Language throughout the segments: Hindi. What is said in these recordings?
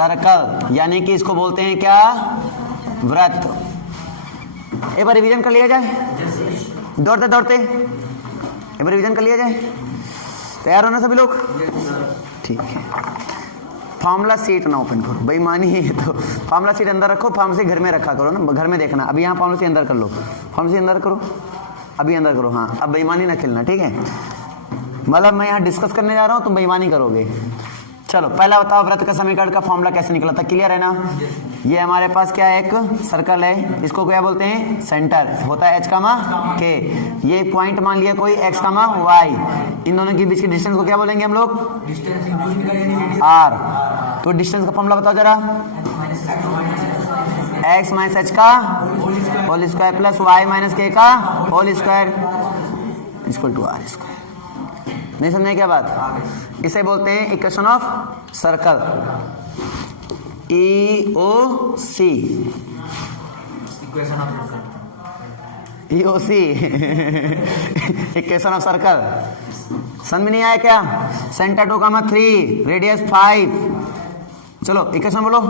सर्कल, यानी कि इसको बोलते हैं क्या, वृत्त। एक बार रिवीजन कर लिया जाए, दौड़ते दौड़ते एक बार रिवीजन कर लिया जाए। तैयार हो ना सभी लोग? ठीक है। फार्मूला सीट ना ओपन करो, बेईमानी है तो। फार्मूला सीट अंदर रखो, फार्मूला सीट घर में रखा करो ना, घर में देखना। अभी यहाँ फार्मूला सीट अंदर कर लो, फार्मूला सीट अंदर करो, अभी अंदर करो। हाँ, अब बेईमानी ना खेलना, ठीक है? मतलब मैं यहाँ डिस्कस करने जा रहा हूँ, तुम बेईमानी करोगे। चलो पहला बताओ, वृत्त का समीकरण का फॉर्मूला कैसे निकला था, क्लियर है ना? ये हमारे पास क्या है, एक सर्कल है, इसको क्या बोलते हैं, सेंटर, होता है h कामा k। ये पॉइंट मान लिया कोई x कामा y, इन दोनों के बीच के डिस्टेंस को क्या बोलेंगे हम लोग, r। तो डिस्टेंस का फॉर्मूला बताओ जरा, x माइनस h का whole square plus y minus k का whole square equal to r square. नहीं समझे क्या बात? इसे बोलते हैं equation of circle, EOC, EOC equation of circle. समझ में नहीं आया क्या? Centre 2,3, radius 5। चलो इक्वेशन बोलो।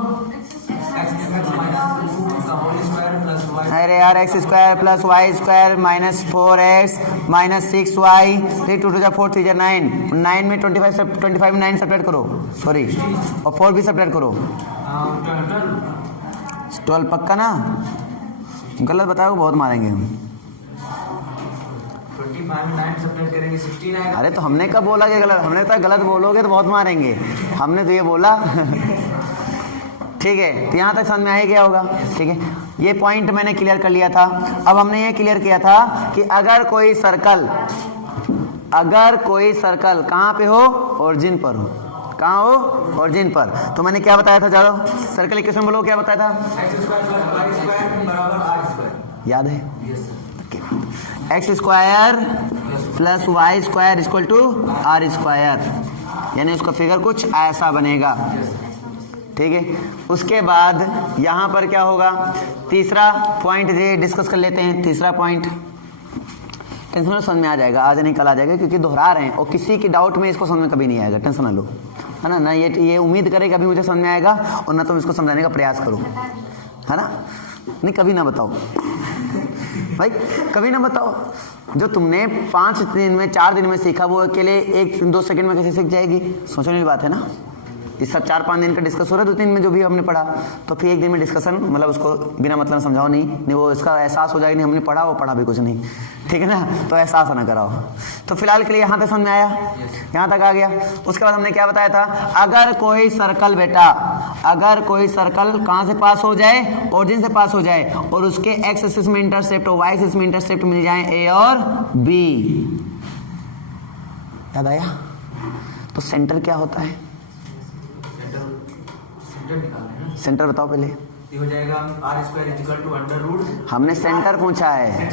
अरे यार, x square plus Y square minus 4x minus 6y, 3 2 4 3 9, 9 में 25 में 9 सब्ट्रैक्ट करो, सॉरी, और 4 भी सब्ट्रैक्ट करो। 12 पक्का ना? गलत बताओ बहुत मारेंगे हम। 25 में 9 सब्ट्रैक्ट करेंगे 16 आएगा। अरे तो हमने कब बोला कि गलत? हमने तो गलत बोलोगे तो बहुत मारेंगे, हमने तो ये बोला। ठीक है, तो यहाँ तक समझ में आ गया होगा। ठीक है, ये पॉइंट मैंने क्लियर कर लिया था। अब हमने ये क्लियर किया था कि अगर कोई सर्कल कहाँ पे हो, ओरिजिन पर हो। कहाँ हो, ओरिजिन पर। तो मैंने क्या बताया था, जानो सर्कल इक्वेशन बोलो, क्या बताया था? याद है? X square plus Y square equal to r square, यानी उसका फिगर कुछ ऐसा बनेगा। ठीक है, उसके बाद यहाँ पर क्या होगा, तीसरा पॉइंट ये डिस्कस कर लेते हैं। तीसरा पॉइंट टेंशन में समझ में आ जाएगा, आज नहीं कल आ जाएगा, क्योंकि दोहरा रहे हैं और किसी की डाउट में इसको समझ में कभी नहीं आएगा। टेंशन ना लो, है ना? ना ये उम्मीद करे कि अभी मुझे समझ में आएगा, और ना तुम इसको समझाने का प्रयास करो, है ना? नहीं, कभी ना बताओ भाई, कभी ना बताओ। जो तुमने 5 दिन में 4 दिन में सीखा, वो अकेले 1-2 सेकंड में कैसे सीख जाएगी? सोचने वाली बात है ना। इस सब 4-5 दिन का डिस्कस हो रहा है, 2 दिन में जो भी हमने पढ़ा, तो फिर 1 दिन में डिस्कसन, मतलब उसको बिना मतलब समझाओ नहीं, वो इसका एहसास हो जाएगा नहीं हमने पढ़ा, वो पढ़ा भी कुछ नहीं। ठीक है ना? तो एहसास ना कराओ। तो फिलहाल के लिए यहाँ तक समझ में आया, यहाँ तक आ गया। उसके बाद हमने क्या बताया था, अगर कोई सर्कल कहाँ से पास हो जाए, ओरिजिन से पास हो जाए, और उसके एक्स एक्सिस में इंटरसेप्ट और वाई एक्सिस में इंटरसेप्ट मिल जाए ए और बी। याद आया? तो सेंटर क्या होता है? सेंटर बताओ पहले। हो जाएगा r square equal to under root. हमने सेंटर पूछा है,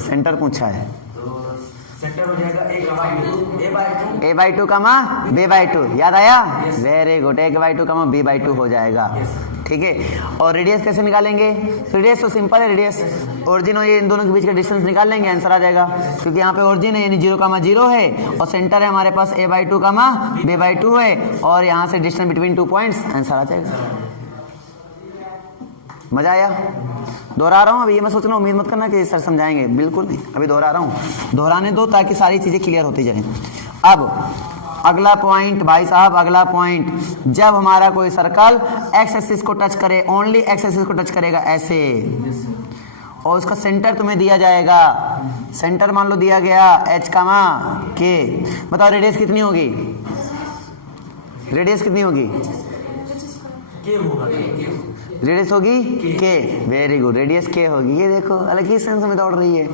सेंटर पूछा है। तो सेंटर हो जाएगा a/2 कामा b/2। याद आया? वेरी गुड, a/2 कामा b/2 हो जाएगा। ठीक है, और रेडियस कैसे निकालेंगे? रेडियस तो सिंपल है, रेडियस ओरिजिन और ये इन दोनों के बीच का डिस्टेंस निकाल लेंगे, आंसर आ जाएगा। क्योंकि यहाँ पे ओरिजिन है यानी 0,0 है, और सेंटर है हमारे पास a/2 कामा b/2 है, और यहाँ से डिस्टेंस बिटवीन 2 पॉइंट्स, आंसर आ जाएगा। मजा आया? दोहरा रहा हूँ अभी, ये मैं सोच रहा हूँ, उम्मीद मत करना कि सर समझाएंगे, बिल्कुल नहीं, अभी दोहरा रहा हूँ। दोहराने दो ताकि सारी चीजें क्लियर होती जाए। अब अगला पॉइंट भाई साहब, अगला पॉइंट, जब हमारा कोई सर्कल एक्स एक्सिस को टच करे, ओनली एक्स एक्सिस को टच करेगा ऐसे, और उसका सेंटर तुम्हें दिया जाएगा। सेंटर मान लो दिया गया h कामा k। बताओ रेडियस कितनी होगी? रेडियस कितनी होगी? रेडियस होगी k। Very good, radius k होगी। ये देखो अलग ही सेंस में दौड़ रही है,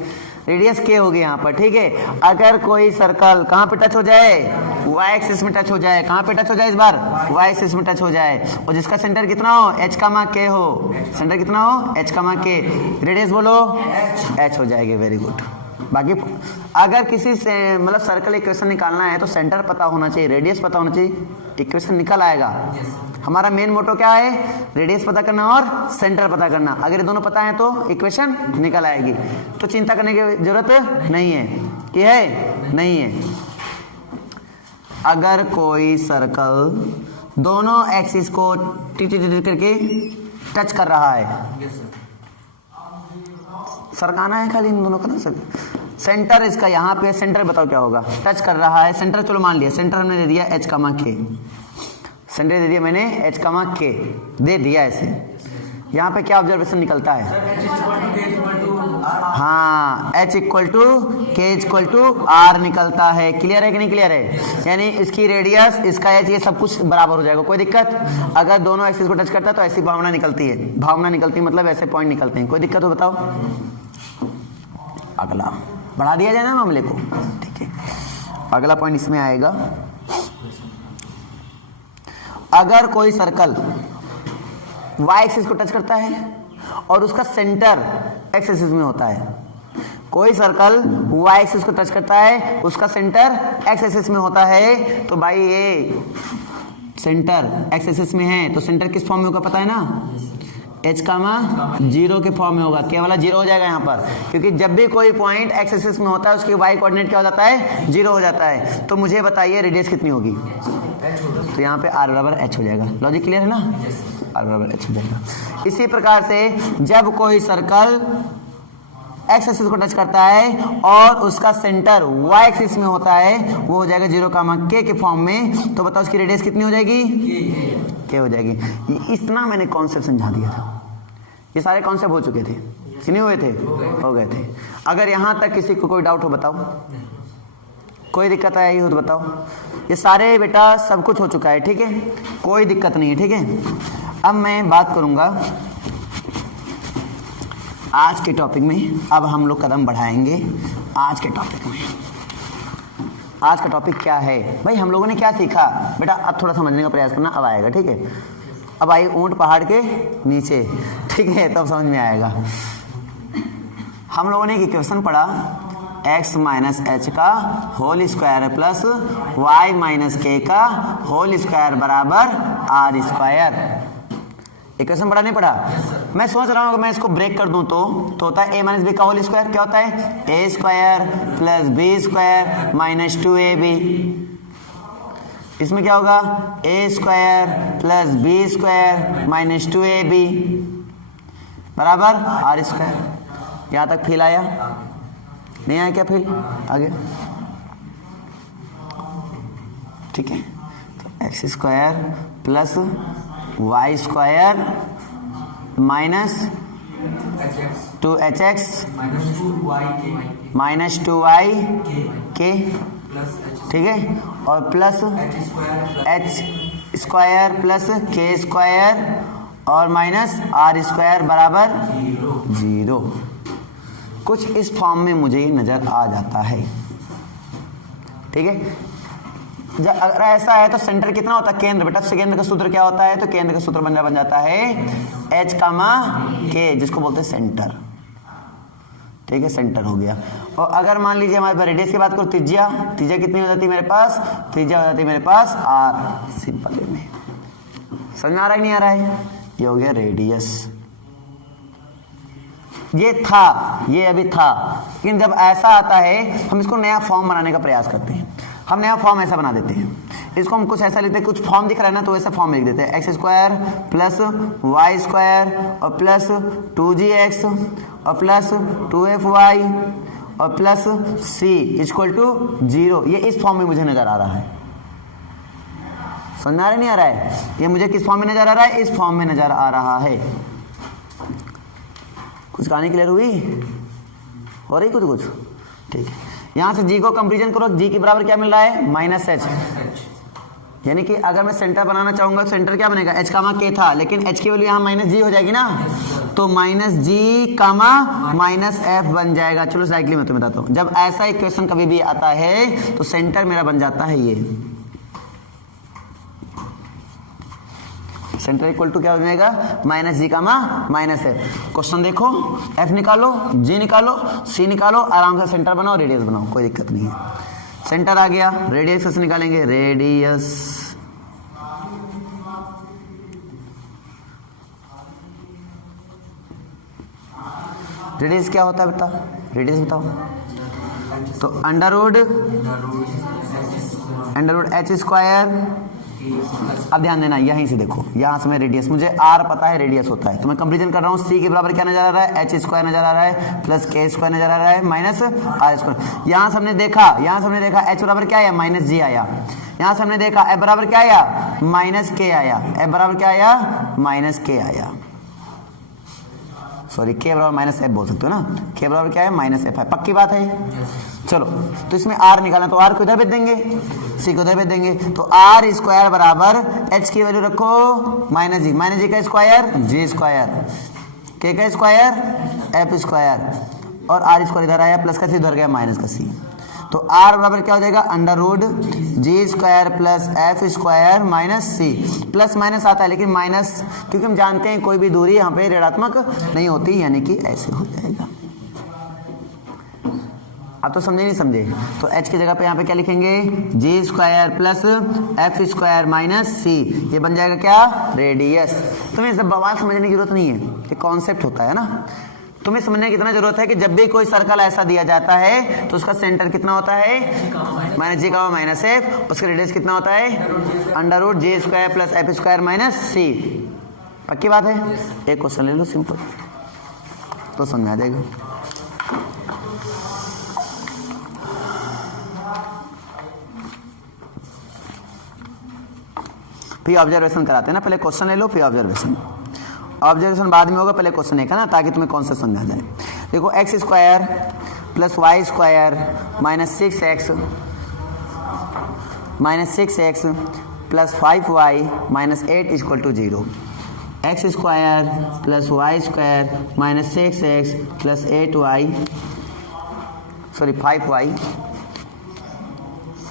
रेडियस k होगी यहाँ पर। ठीक है, अगर कोई सर्कल कहाँ पे टच हो जाए, y एक्सिस में टच हो जाए। कहाँ पे टच हो जाए इस बार? y एक्सिस में टच हो जाए, और जिसका सेंटर कितना हो, h कामा k हो। सेंटर कितना हो, h कामा k। रेडियस बोलो, h हो जाएगी। Very good. बाकी अगर किसी से मतलब सर्कल इक्वेशन निकालना है तो सेंटर पता होना चाहिए, रेडियस पता होना चाहिए, इक्वेशन निकल आएगा। हमारा मेन मोटो क्या है? रेडियस पता करना और सेंटर पता करना। अगर ये दोनों पता है तो इक्वेशन निकल आएगी, तो चिंता करने की जरूरत नहीं है। कि है? नहीं है। अगर कोई सर्कल दोनों एक्सिस को टिट करके टच कर रहा है। Yes sir. सरकाना है खाली इन दोनों का ना सर। सेंटर इसका यहाँ पे, सेंटर बताओ क्या होगा, टच कर रहा है सेंटर। चलो मान लिया सेंटर हमने दे दिया h, k, सेंटर दे दिया मैंने h, k दे दिया ऐसे। यहाँ पे क्या ऑब्जर्वेशन निकलता है? Sir h equal to k equal to r। हाँ, h equal to k equal to r निकलता है। क्लियर है कि नहीं क्लियर है? यानी इसकी रेडियस, इसका h, ये सब कुछ बराबर हो जाएगा। कोई दिक्कत? अगर दोनों एक्सिस को टच करता है तो ऐसी भावना निकलती है। भावना निकलती है मतलब ऐसे पॉइंट निकलते हैं। कोई दिक्कत हो बताओ? अगला बढ़ा दिया जाए ना मामले को, ठीक है। अगला पॉइंट इसमें आएगा, अगर कोई सर्कल y एक्सिस को टच करता है और उसका सेंटर x एक्सिस में होता है, कोई सर्कल y एक्सिस को टच करता है, उसका सेंटर x एक्सिस में होता है, तो भाई ये सेंटर x एक्सिस में है तो सेंटर किस फॉर्म में होगा पता है ना? h, 0 के फॉर्म में होगा। केवल 0 हो जाएगा यहाँ पर, क्योंकि जब भी कोई पॉइंट x एक्सिस में होता है उसकी y कोऑर्डिनेट क्या हो जाता है? 0 हो जाता है। तो मुझे बताइए रेडियस कितनी होगी? तो यहाँ पे r बराबर h हो जाएगा। लॉजिक क्लियर है ना? r बराबर h हो जाएगा। इसी प्रकार से जब कोई सर्कल x एक्सिस को टच करता है और उसका सेंटर y एक्सिस में होता है, वो हो जाएगा 0, k के फॉर्म में। तो बताओ उसकी रेडियस कितनी हो जाएगी? k हो जाएगी। ये इतना मैंने कॉन्सेप्ट समझा दिया था। ये सारे कॉन्सेप्ट हो चुके थे कि नहीं हुए थे? हो गए थे। अगर यहाँ तक किसी को कोई डाउट हो बताओ, कोई दिक्कत आई हो तो बताओ। ये सारे बेटा सब कुछ हो चुका है, ठीक है, कोई दिक्कत नहीं है, ठीक है। अब मैं बात करूंगा आज के टॉपिक में। अब हम लोग कदम बढ़ाएंगे आज के टॉपिक में। आज का टॉपिक क्या है भाई? हम लोगों ने क्या सीखा बेटा? अब थोड़ा समझने का प्रयास करना, अब आएगा, ठीक है। अब आइए ऊंट पहाड़ के नीचे, ठीक है, तब समझ में आएगा। हम लोगों ने एक इक्वेशन पढ़ा, x माइनस एच का whole square plus y minus k का होल स्क्वायर बराबर आर स्क्वायर। इक्वेशन पढ़ा नहीं पढ़ा? मैं सोच रहा हूँ अगर मैं इसको ब्रेक कर दूं तो होता है a माइनस बी का होल स्क्वायर। क्या होता है? a square plus b square minus 2ab। इसमें क्या होगा? a square plus b square minus 2ab बराबर आर स्क्वायर। यहाँ तक फील आया? नहीं आया क्या फील? आगे ठीक है। तो x square plus Y square minus 2hx minus 2y के, ठीक है, और plus h square plus k square और माइनस आर स्क्वायर बराबर 0। कुछ इस फॉर्म में मुझे नजर आ जाता है, ठीक है। अगर ऐसा है तो सेंटर कितना होता है? केंद्र। बेटा केंद्र का सूत्र क्या होता है? तो केंद्र का सूत्र बन जाता है h, k, जिसको बोलते हैं सेंटर, ठीक है, सेंटर हो गया। और अगर मान लीजिए हमारे पास रेडियस की बात करो, त्रिज्या कितनी हो जाती है मेरे पास? त्रिज्या हो जाती है मेरे पास r। सिंपल में समझ में आ रहा है नहीं आ रहा है? ये हो गया रेडियस। ये था, ये अभी था, लेकिन जब ऐसा आता है हम इसको नया फॉर्म बनाने का प्रयास करते हैं। हम नया फॉर्म ऐसा बना देते हैं, इसको हम कुछ ऐसा लेते हैं, कुछ फॉर्म दिख रहा है ना तो ऐसा फॉर्म लिख देते हैं, x square plus Y square और प्लस 2gx और प्लस 2fy और प्लस c इक्वल टू 0। ये इस फॉर्म में मुझे नजर आ रहा है। समझ आ रहा नहीं आ रहा है? ये मुझे किस फॉर्म में नजर आ रहा है? इस फॉर्म में नजर आ रहा है। कुछ कहानी क्लियर हुई? हो रही कुछ? ठीक है। यहाँ से g को कंपेरिजन करो, g के बराबर क्या मिल रहा है? Minus H. यानी कि अगर मैं सेंटर बनाना चाहूंगा तो सेंटर क्या बनेगा? h, k था, लेकिन h की वैल्यू यहाँ माइनस g हो जाएगी ना, तो माइनस g, माइनस f बन जाएगा। चलो साइक्लिंग में तुम्हें बताता हूँ। जब ऐसा इक्वेशन कभी भी आता है तो सेंटर मेरा बन जाता है ये सेंटर इक्वल टू क्या हो जाएगा? माइनस जी का माइनस है। क्वेश्चन देखो, एफ निकालो, जी निकालो, सी निकालो, आराम से सेंटर बनाओ, रेडियस बनाओ, कोई दिक्कत नहीं है। सेंटर आ गया, रेडियस कैसे निकालेंगे? रेडियस क्या होता है बेटा? रेडियस बताओ। तो अंडर रूट h स्क्वायर अब ध्यान देना, यहीं से देखो, यहाँ से मैं रेडियस, मुझे आर पता है रेडियस होता है, तो मैं कंपेरिजन कर रहा हूँ। सी के बराबर क्या नजर आ रहा है, एच स्क्वायर नजर आ रहा है प्लस के स्क्वायर नजर आ रहा है माइनस आर स्क्वायर। यहाँ से हमने देखा एच बराबर क्या आया, माइनस जी आया। यहाँ से हमने देखा एफ बराबर क्या आया, माइनस के आया। एफ बराबर क्या आया, माइनस के आया। सॉरी, के बराबर माइनस एफ बोल सकते हो ना, के बराबर क्या है, माइनस एफ है। पक्की बात है। चलो, तो इसमें आर निकालना, तो आर को इधर भेज देंगे, सी को इधर भेज देंगे, तो आर स्क्वायर बराबर एच की वैल्यू रखो माइनस जी का स्क्वायर जी स्क्वायर, के का स्क्वायर एफ स्क्वायर, और आर स्क्वायर इधर आया, प्लस का सी उधर गया, माइनस का सी। तो आर बराबर क्या हो जाएगा, under root G square plus F square minus सी। प्लस माइनस आता है लेकिन माइनस, क्योंकि हम जानते हैं कोई भी दूरी यहाँ पे ऋणात्मक नहीं होती, यानी कि ऐसे हो जाएगा। आप तो समझे नहीं समझे, तो h की जगह पे यहाँ पे क्या लिखेंगे, G square plus F square minus C, ये बन जाएगा क्या, रेडियस। तुम्हें सब बवाल समझने की जरूरत नहीं है, ये कॉन्सेप्ट होता है ना। तुम्हें समझने की इतना जरूरत है कि जब भी कोई सर्कल ऐसा दिया जाता है तो उसका सेंटर कितना होता है, माइनस जी का माइनस एफ, उसका रेडियस कितना होता है, under root G square plus F square minus C. पक्की बात है। एक क्वेश्चन ले लो सिंपल, तो समझ आ जाएगा। फिर ऑब्जर्वेशन कराते हैं ना, पहले क्वेश्चन ले लो फिर ऑब्जर्वेशन बाद में होगा, पहले क्वेश्चन एक है ना, ताकि तुम्हें कौन सा समझा जाए। देखो x square plus Y square minus 6x plus 5y minus 8 equal to 0। X square plus Y square minus 6x plus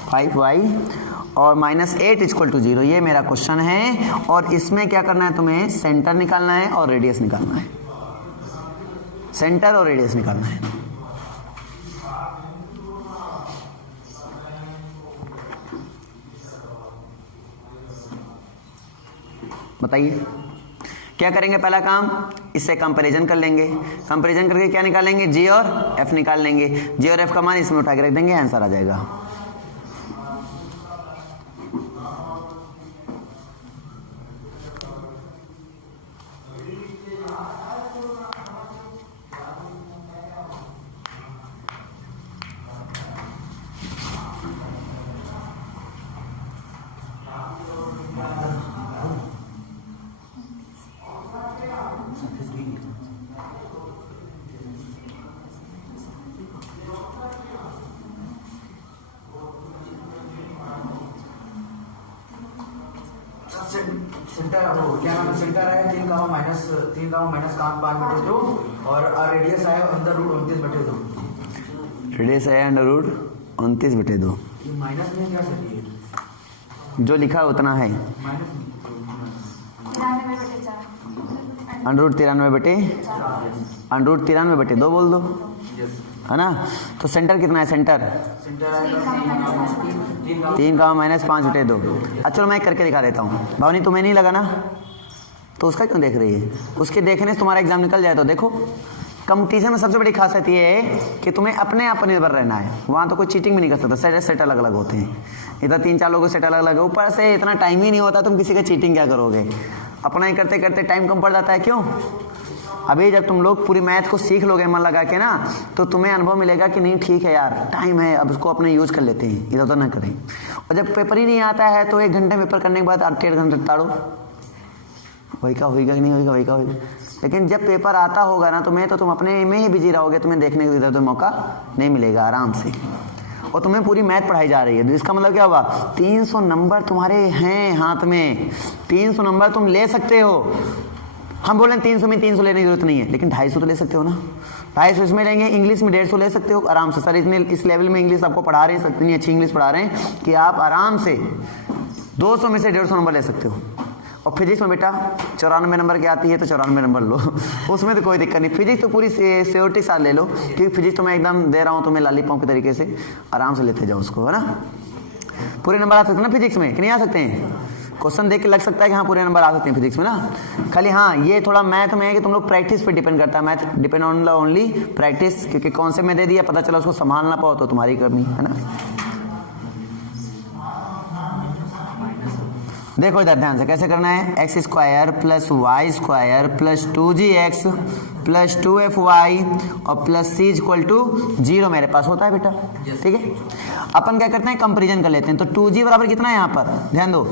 5y और माइनस 8 इक्वल टू 0, ये मेरा क्वेश्चन है। और इसमें क्या करना है, तुम्हें सेंटर निकालना है और रेडियस निकालना है, सेंटर और रेडियस निकालना है। बताइए क्या करेंगे। पहला काम, इससे कंपैरिजन कर लेंगे, कंपैरिजन करके क्या निकालेंगे, जी और एफ निकाल लेंगे। जी और एफ का मान इसमें उठा के रख देंगे, आंसर आ जाएगा। सेंटर वो क्या नाम है, सेंटर है 3 माइनस 5/2 और रेडियस है अंदर रूट 29/2। रेडियस है अंडर रूट 29/2। माइनस में क्या सही है, जो लिखा उतना है, अंडर रूट 93/2 बोल दो, है ना। तो सेंटर कितना है, सेंटर 3 अच्छा चलो मैं करके दिखा देता हूँ। भावनी तुम्हें नहीं लगा ना, तो उसका क्यों देख रही है, उसके देखने से तुम्हारा एग्जाम निकल जाए। तो देखो कंपटीशन में सबसे बड़ी खासियत ये है कि तुम्हें अपने आप निर्भर रहना है, वहाँ तो कोई चीटिंग भी नहीं कर सकता। सेट अलग अलग होते हैं, इधर 3-4 लोगों के सेट अलग अलग है, ऊपर से इतना टाइम ही नहीं होता, तुम किसी का चीटिंग क्या करोगे। अपना ही करते करते टाइम कम पड़ जाता है। क्यों, अभी जब तुम लोग पूरी मैथ को सीख लोगे मन लगा के ना, तो तुम्हें अनुभव मिलेगा कि नहीं ठीक है यार, टाइम है, अब इसको अपने यूज कर लेते हैं, इधर उधर ना करें। और जब पेपर ही नहीं आता है तो 1 घंटे पेपर करने के बाद 8-1.5 घंटे ताड़ो, वही का होगा कि नहीं होगा। लेकिन जब पेपर आता होगा ना तुम्हें, तो तुम अपने में ही बिजी रहोगे, तुम्हें देखने का इधर उधर मौका नहीं मिलेगा आराम से। और तुम्हें पूरी मैथ पढ़ाई जा रही है, तो इसका मतलब क्या होगा, 300 नंबर तुम्हारे हैं हाथ में, 300 नंबर तुम ले सकते हो। हम बोल रहे हैं 300 में 300 लेने की जरूरत नहीं है, लेकिन 250 तो ले सकते हो ना। 250 इसमें लेंगे, इंग्लिश में 150 ले सकते हो आराम से। सर इस लेवल में इंग्लिश आपको पढ़ा रहे हैं, इतनी अच्छी इंग्लिश पढ़ा रहे हैं कि आप आराम से 200 में से 150 नंबर ले सकते हो। और फिजिक्स में बेटा 94 नंबर की आती है तो 94 नंबर लो, उसमें तो कोई दिक्कत नहीं। फिजिक्स तो पूरी सिक्योरिटी साथ ले लो, क्योंकि फिजिक्स तो मैं एकदम दे रहा हूँ तुम्हें लॉलीपॉप के तरीके से, आराम से लेते जाओ उसको, है ना। पूरे नंबर आ सकते हैं ना फिजिक्स में, कि नहीं आ सकते हैं। क्वेश्चन देख के लग सकता है कि हाँ पूरे नंबर आ सकते हैं फिजिक्स में ना। खाली हाँ ये थोड़ा मैथ में है कि तुम लोग प्रैक्टिस पे डिपेंड करता है, math depend on only practice, क्योंकि कॉन्सेप्ट में दे दिया, पता चला उसको संभालना पाओ तो तुम्हारी कमी है ना। देखो इधर ध्यान से कैसे करना है, x square plus Y square plus 2gx plus 2fy और प्लस c इक्वल टू 0 मेरे पास होता है बेटा। ठीक है, अपन क्या करते हैं, कंपेरिजन कर लेते हैं। तो 2g बराबर कितना है यहाँ पर, ध्यान दो,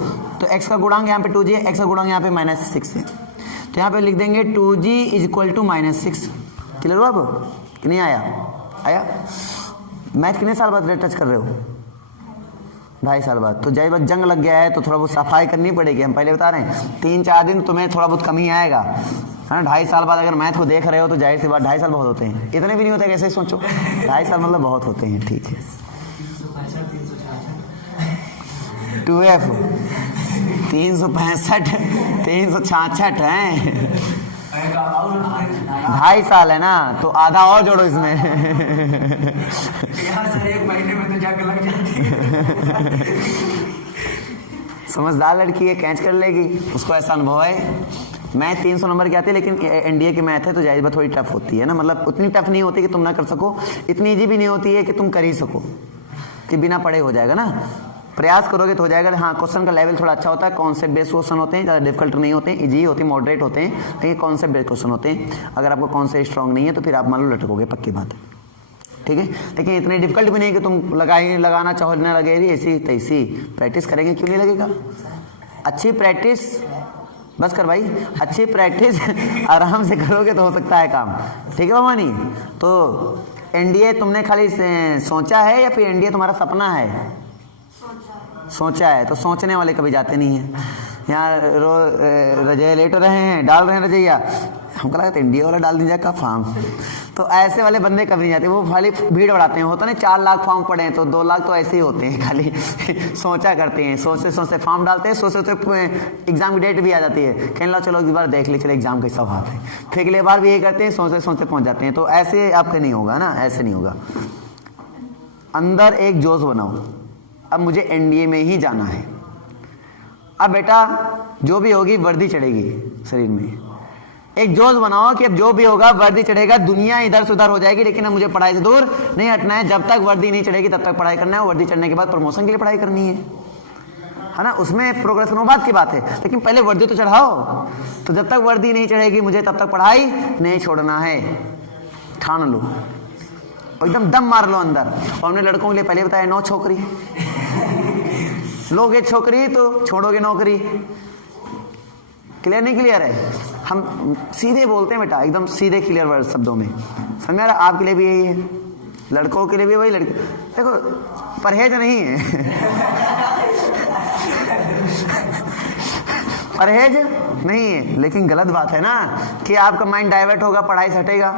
तो x का गुणांक यहाँ पे 2g है, x का गुणांक यहाँ पे -6 है, तो यहाँ पे लिख देंगे 2g इक्वल टू -6। क्लियर हुआ अब कि नहीं आया? आया। मैथ कितने साल बाद टच कर रहे हो? 2.5 साल बाद। तो जय बस जंग लग गया है तो थोड़ा बहुत सफाई करनी पड़ेगी। हम पहले बता रहे हैं 3-4 दिन तुम्हें थोड़ा बहुत कमी आएगा, है ना। 2.5 साल बाद अगर मैथ को देख रहे हो तो जाहिर सी बात 2.5 साल बहुत होते हैं, इतने भी नहीं होते, कैसे सोचो 2.5 साल मतलब बहुत होते हैं। ठीक है, 2f 365 366 है, 2.5 साल है ना, तो आधा और जोड़ो इसमें। सर 1 महीने में तो जंग लग जाती है। समझदार लड़की है, कैच कर लेगी, उसको ऐसा अनुभव है। मैथ 300 नंबर की आती है, लेकिन एनडीए की मैथ है तो जाहिर बात थोड़ी टफ होती है ना, मतलब उतनी टफ नहीं होती कि तुम ना कर सको, इतनी इजी भी नहीं होती है कि तुम कर ही सको, कि बिना पढ़े हो जाएगा ना। प्रयास करोगे तो हो जाएगा। हाँ, क्वेश्चन का लेवल थोड़ा अच्छा होता है, कॉन्सेप्ट बेस्ड क्वेश्चन होते हैं, ज़्यादा डिफिकल्ट नहीं होते हैं, इजी होते हैं, मॉडरेट होते हैं, लेकिन कॉन्सेप्ट बेस्ड क्वेश्चन होते हैं। अगर आपको कॉन्सेप्ट स्ट्रॉन्ग नहीं है तो फिर आप मान लो लटकोगे, पक्की बात है। ठीक है, लेकिन इतने डिफिकल्ट भी नहीं कि तुम लगाना चाहो ना लगे, ऐसी तैसी प्रैक्टिस करेंगे क्यों नहीं लगेगा। अच्छी प्रैक्टिस बस कर भाई, अच्छी प्रैक्टिस आराम से करोगे तो हो सकता है काम। ठीक है भवानी, तो एनडीए तुमने खाली सोचा है या फिर एनडीए तुम्हारा सपना है? सोचा है। तो सोचने वाले कभी जाते नहीं हैं। यहाँ रजय लेट रहे हैं, डाल रहे हैं रजैया, हमको लगा था इंडिया वाला डाल दीजिए का फॉर्म, तो ऐसे वाले बंदे कभी नहीं जाते, वो खाली भीड़ बढ़ाते हैं। होता नहीं 4 लाख फॉर्म पड़े हैं तो 2 लाख तो ऐसे ही होते हैं, खाली सोचा करते हैं, सोचते सोचते फॉर्म डालते हैं, सोचते एग्जाम की डेट भी आ जाती है, कहने लो चलो एक बार देख ले, चलो एग्जाम कैसा हुआ है, फिर अगले बार भी यही करते हैं, सोचते सोचते पहुंच जाते हैं। तो ऐसे आपके नहीं होगा ना, ऐसे नहीं होगा। अंदर एक जोश बनाओ, अब मुझे एनडीए में ही जाना है। अब बेटा जो भी होगी वर्दी चढ़ेगी शरीर में, एक जोश बनाओ कि अब जो भी होगा वर्दी चढ़ेगा, दुनिया इधर से उधर हो जाएगी, लेकिन अब मुझे पढ़ाई से दूर नहीं हटना है। जब तक वर्दी नहीं चढ़ेगी तब तक पढ़ाई करना है, वर्दी चढ़ने के बाद प्रमोशन के लिए पढ़ाई करनी है ना, उसमें प्रोग्रेस बात की बात है, लेकिन पहले वर्दी तो चढ़ाओ। तो जब तक वर्दी नहीं चढ़ेगी मुझे तब तक पढ़ाई नहीं छोड़ना है, ठान लो, एकदम दम मार लो अंदर। और हमने लड़कों के लिए पहले बताया 9 छोकरी, लोगे छोकरी तो छोड़ोगे नौकरी। क्लियर नहीं क्लियर है? हम सीधे बोलते हैं बेटा, एकदम सीधे क्लियर वर्ड शब्दों में, समझ में आ रहा? आपके लिए भी यही है, लड़कों के लिए भी वही, लड़के देखो परहेज नहीं है परहेज नहीं है, लेकिन गलत बात है ना कि आपका माइंड डाइवर्ट होगा, पढ़ाई से हटेगा।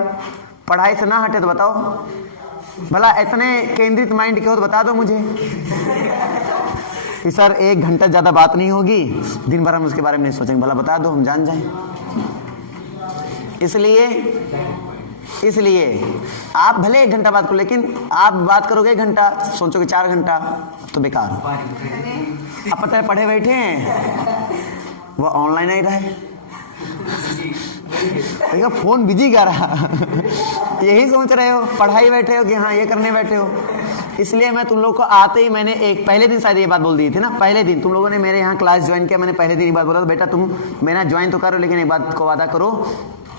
पढ़ाई से ना हटे तो बताओ भला, इतने केंद्रित माइंड के हो तो बता दो मुझे कि सर 1 घंटा ज़्यादा बात नहीं होगी, दिन भर हम उसके बारे में नहीं सोचेंगे, भला बता दो, हम जान जाएं। इसलिए आप भले 1 घंटा बात करो, लेकिन आप बात करोगे 1 घंटा, सोचोगे 4 घंटा तो बेकार हो। आप पता है पढ़े बैठे हैं, वो ऑनलाइन ही रहे, देखो फोन बिजी कर रहा यही सोच रहे हो, पढ़ाई बैठे हो कि हाँ ये करने बैठे हो। इसलिए मैं तुम लोग को आते ही मैंने एक पहले दिन शायद ये बात बोल दी थी ना, पहले दिन तुम लोगों ने मेरे यहाँ क्लास ज्वाइन किया, मैंने पहले दिन ये बात बोला, तो बेटा तुम मेरा ज्वाइन तो करो, लेकिन एक बात को वादा करो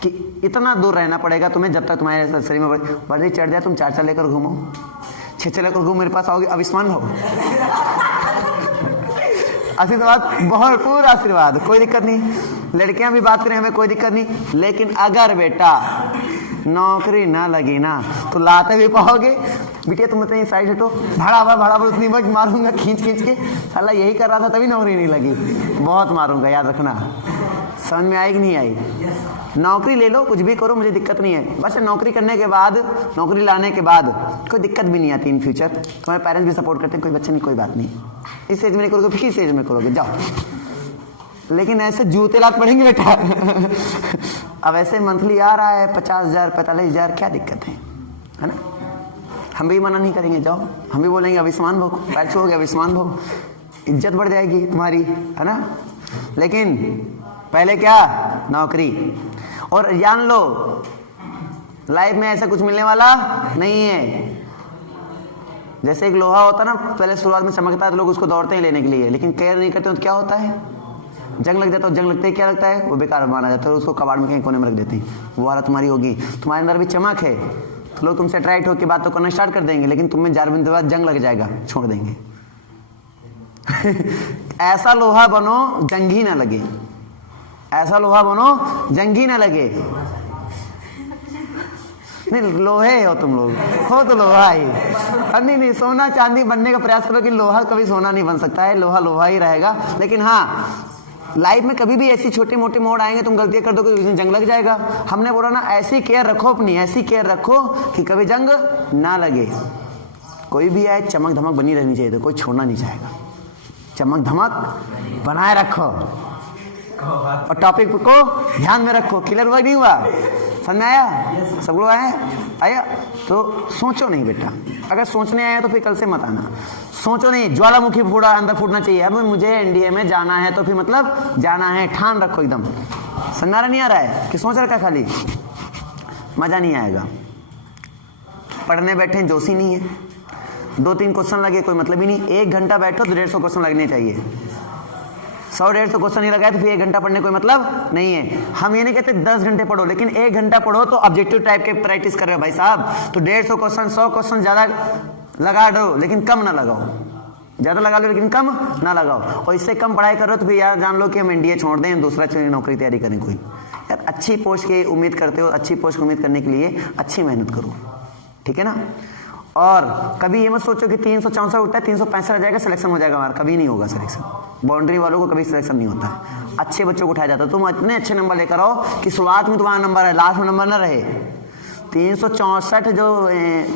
कि इतना दूर रहना पड़ेगा तुम्हें, जब तक तुम्हारे शरीर में वर्दी चढ़ जाए, तुम 4 लेकर घूमो, 6 लेकर घूमो, मेरे पास आओगे, अविस्मान हो आशीर्वाद, बहुत पूरा आशीर्वाद, कोई दिक्कत नहीं। लड़कियां भी बात करें हमें कोई दिक्कत नहीं, लेकिन अगर बेटा नौकरी ना लगी ना तो लाते भी पाओगे। बेटिया तुम बताइए साइड हटो, भाड़ा उतनी वक्त मारूंगा खींच के, साला यही कर रहा था तभी नौकरी नहीं लगी, बहुत मारूंगा, याद रखना। समझ में आई कि नहीं आई? नौकरी ले लो, कुछ भी करो, मुझे दिक्कत नहीं है, बस नौकरी करने के बाद, नौकरी लाने के बाद कोई दिक्कत भी नहीं आती इन फ्यूचर, तुम्हारे पेरेंट्स भी सपोर्ट करते हैं, कोई बच्चे नहीं, कोई बात नहीं, इस एज में नहीं करोगे फिर किस एज में करोगे, जाओ। लेकिन ऐसे जूते लात पड़ेंगे बेटा अब ऐसे मंथली आ रहा है 50,000 45,000, क्या दिक्कत है ना? हम भी मना नहीं करेंगे, जाओ, हम भी बोलेंगे अविस्मान भोग, पैर छूओगे अविस्मान भोग, इज्जत बढ़ जाएगी तुम्हारी, है ना? लेकिन पहले क्या, नौकरी। और जान लो लाइफ में ऐसा कुछ मिलने वाला नहीं है। जैसे एक लोहा होता ना, पहले शुरुआत में चमकता है तो लोग उसको दौड़ते हैं लेने के लिए, लेकिन केयर नहीं करते तो क्या होता है, जंग लग जाता है, जंग लगते ही क्या लगता है, वो बेकार माना जाता है, उसको कबाड़ में कहीं कोने में रख देते हैं। वो हालत तुम्हारी होगी। तुम्हारे अंदर भी चमक है तो लोग तुमसे अट्रैक्ट होकर बात तो करना स्टार्ट कर देंगे, लेकिन तुम्हें 4 दिन के बाद जंग लग जाएगा, छोड़ देंगे। ऐसा लोहा बनो जंग ही ना लगे, ऐसा लोहा बनो जंग ही ना लगे। नहीं, लोहे हो तुम लोग, हो तो लोहा ही। नहीं, सोना चांदी बनने का प्रयास करो कि लोहा कभी सोना नहीं बन सकता है, लोहा लोहा ही रहेगा। लेकिन हाँ, लाइफ में कभी भी ऐसी छोटे मोटे मोड़ आएंगे, तुम गलतियां कर दोगे, तो जंग लग जाएगा। हमने बोला ना, ऐसी केयर रखो अपनी, ऐसी केयर रखो कि कभी जंग ना लगे। कोई भी आए, चमक धमक बनी रहनी चाहिए, तो कोई छोड़ना नहीं चाहेगा। चमक धमक बनाए रखो और टॉपिक को ध्यान में रखो। क्लियर हुआ नहीं हुआ? समझ में आया? सब लोग आया? तो सोचो नहीं बेटा, अगर सोचने आया तो फिर कल से मत आना। सोचो नहीं, ज्वालामुखी फूटा अंदर फूटना चाहिए। अब मुझे एनडीए में जाना है तो फिर मतलब जाना है, ठान रखो एकदम। समझा नहीं आ रहा है कि सोच रखा खाली, मजा नहीं आएगा। पढ़ने बैठे जोश ही नहीं है, 2-3 क्वेश्चन लगे कोई मतलब ही नहीं। 1 घंटा बैठो तो 150 क्वेश्चन लगने चाहिए। 100-150 क्वेश्चन नहीं लगाए तो फिर 1 घंटा पढ़ने कोई मतलब नहीं है। हम ये नहीं कहते 10 घंटे पढ़ो, लेकिन 1 घंटा पढ़ो तो ऑब्जेक्टिव टाइप के प्रैक्टिस कर रहे हो भाई साहब। तो 150 क्वेश्चन, 100 क्वेश्चन ज्यादा लगा दो, लेकिन कम ना लगाओ। ज्यादा लगा लो लेकिन कम ना लगाओ। और इससे कम पढ़ाई करो तो फिर यार जान लो कि हम एनडीए छोड़ दें, दूसरा नौकरी तैयारी करें कोई। यार अच्छी पोस्ट की उम्मीद करते हो, अच्छी पोस्ट की उम्मीद करने के लिए अच्छी मेहनत करो, ठीक है ना। और कभी ये मत सोचो कि 364 उठता है 365 आ जाएगा, सिलेक्शन हो जाएगा हमारा। कभी नहीं होगा सिलेक्शन। बाउंड्री वालों को कभी सिलेक्शन नहीं होता है। अच्छे बच्चों को उठाया जाता है। तुम इतने अच्छे नंबर लेकर आओ कि शुरुआत में तुम्हारा नंबर है, लास्ट में नंबर ना रहे। 364 जो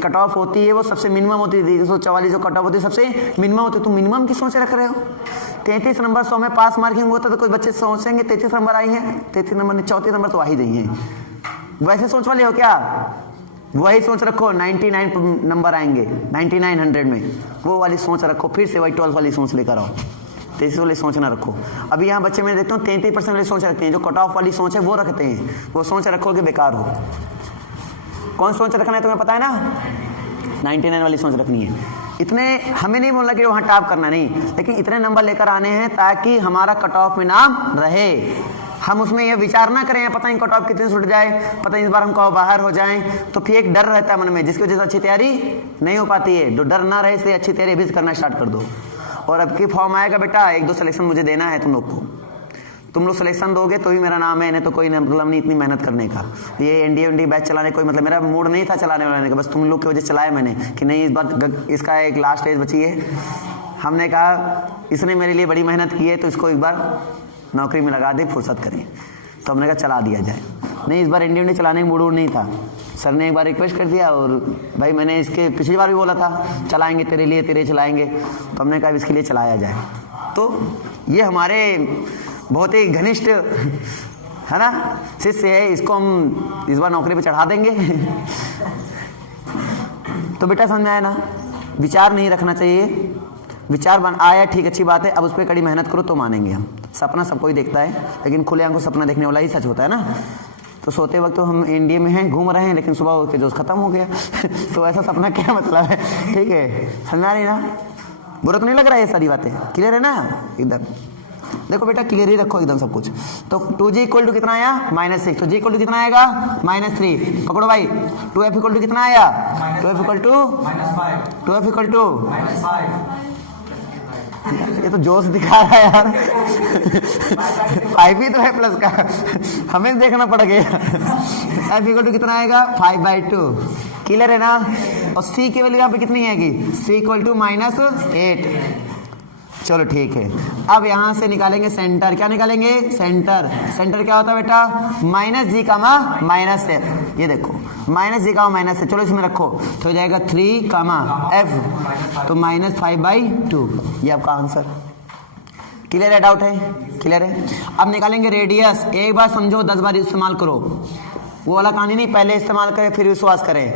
कट ऑफ होती है वो सबसे मिनिमम होती है। 344 जो कट ऑफ होती है सबसे मिनिमम होती है। तुम मिनिमम की सोच रख रहे हो। 33 नंबर 100 में पास मार्किंग होता तो कोई बच्चे सोचेंगे 33 नंबर आई है, 33 नंबर नहीं 34 नंबर तो आ ही जाइए। वैसे सोच वाले हो क्या? वही सोच रखो 99 नंबर आएंगे 9900 में, वो वाली सोच रखो। फिर से वही 12 वाली सोच लेकर आओ, 33 वाली सोच ना रखो। अभी यहाँ बच्चे मैं देखता हूँ 33% वाली सोच रखते हैं, जो कट ऑफ वाली सोच है वो रखते हैं। वो सोच रखो कि बेकार हो। कौन सोच रखना है तुम्हें पता है ना? 99 वाली सोच रखनी है। इतने हमें नहीं बोलना कि वहाँ टॉप करना नहीं, लेकिन इतने नंबर लेकर आने हैं ताकि हमारा कट ऑफ में नाम रहे। हम उसमें ये विचार ना करें पता नहीं कट ऑफ कितने छूट जाए, पता नहीं इस बार हम कहो बाहर हो जाएं, तो फिर एक डर रहता है मन में, जिसकी वजह से अच्छी तैयारी नहीं हो पाती है। तो डर ना रहे इसलिए अच्छी तैयारी भी करना स्टार्ट कर दो। और अब की फॉर्म आएगा बेटा, 1-2 सिलेक्शन मुझे देना है तुम लोग को। तुम लोग सिलेक्शन दोगे तो ही मेरा नाम है, नहीं तो कोई मतलब नहीं इतनी मेहनत करने का। ये एनडीए बैच चलाने कोई मतलब मेरा मूड नहीं था चलाने वालाने का, बस तुम लोग की वजह चलाया मैंने कि नहीं इस बार इसका एक लास्ट एज बची है। हमने कहा इसने मेरे लिए बड़ी मेहनत की है तो इसको एक बार नौकरी में लगा दे, फुर्सत करें। तो हमने कहा चला दिया जाए। नहीं इस बार एनडीए चलाने का मूड नहीं था। सर ने एक बार रिक्वेस्ट कर दिया और भाई मैंने इसके पिछली बार भी बोला था चलाएंगे तेरे लिए, तेरे चलाएंगे, तो हमने कहा इसके लिए चलाया जाए। तो ये हमारे बहुत ही घनिष्ठ है ना शिष्य है, इसको हम इस बार नौकरी पे चढ़ा देंगे। तो बेटा समझ में आया ना, विचार नहीं रखना चाहिए। विचार बन आया ठीक अच्छी बात है, अब उस पर कड़ी मेहनत करो तो मानेंगे हम। सपना सब कोई देखता है, लेकिन खुले आंखों सपना देखने वाला ही सच होता है ना। तो सोते वक्त तो हम एनडीए में हैं, घूम रहे हैं, लेकिन सुबह उठ के जोश खत्म हो गया। तो ऐसा सपना क्या मतलब है? ठीक है, समझा नहीं ना? बुरा तो नहीं लग रहा है ये सारी बातें? क्लियर है ना एकदम? देखो बेटा क्लियर ही रखो एकदम सब कुछ। तो 2g इक्वल टू कितना आया? -6। तो g इक्वल टू कितना आएगा? -3। पकड़ो भाई। 2f इक्वल टू कितना आया? 2f equal to -5। 2f equal to -5। ये तो जोश दिखा रहा है यार। 5 ही तो है प्लस का, हमें देखना पड़ गया। f इक्वल टू कितना आएगा? 5/2। क्लियर है ना? और c की वैल्यू यहाँ पे कितनी आएगी? c equal to -8। चलो ठीक है। अब यहां से निकालेंगे सेंटर। क्या निकालेंगे? सेंटर। सेंटर क्या होता है बेटा? -g, -f। ये देखो -g, -f। चलो इसमें रखो तो हो जाएगा 3, f तो -5/2। ये आपका आंसर। क्लियर है? डाउट है? क्लियर है? अब निकालेंगे रेडियस। एक बार समझो 10 बार इस्तेमाल करो। वो वाला कहानी नहीं, पहले इस्तेमाल करें फिर विश्वास करें।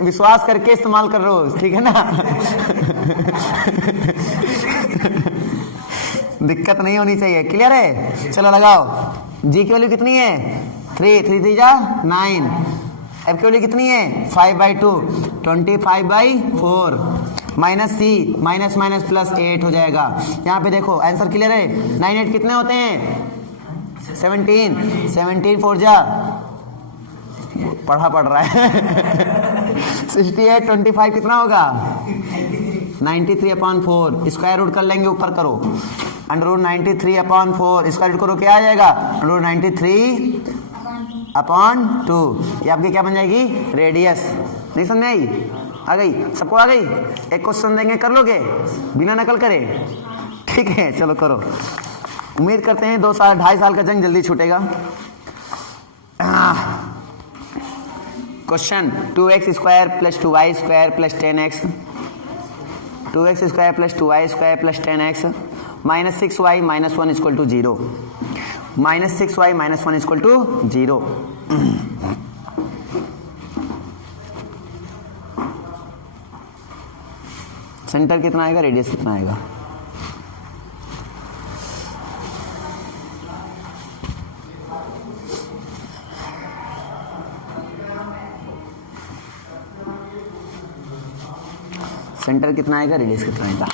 विश्वास करके इस्तेमाल कर लो, ठीक है ना? दिक्कत नहीं होनी चाहिए। क्लियर है? चलो लगाओ। जी की वैल्यू कितनी है? 3 3 जा 9। एफ की वैल्यू कितनी है? 5/2। 25/4। माइनस सी माइनस माइनस प्लस 8 हो जाएगा। यहाँ पे देखो आंसर क्लियर है। 9 8 कितने होते हैं? 17 17 4 जा पढ़ा पड़ रहा है 68 25 कितना होगा? 93/4। स्क्वायर रूट कर लेंगे, ऊपर करो। अंडर रूट 93/4 स्क्वायर रूट करो, क्या आ जाएगा? Under root 93/2। ये आपकी क्या बन जाएगी? रेडियस। नहीं समझ में आई? आ गई? सबको आ गई? एक क्वेश्चन देंगे, कर लोगे बिना नकल करे? ठीक है, चलो करो। उम्मीद करते हैं 2-2.5 साल का जंग जल्दी छूटेगा। Question 2x² + 2y² + 10x 2x² + 2y² + 10x -6y - 1 = 0 -6y - 1 = 0। Centre कितना आएगा? रेडियस कितना आएगा? सेंटर कितना आएगा? रेडियस कितना आएगा?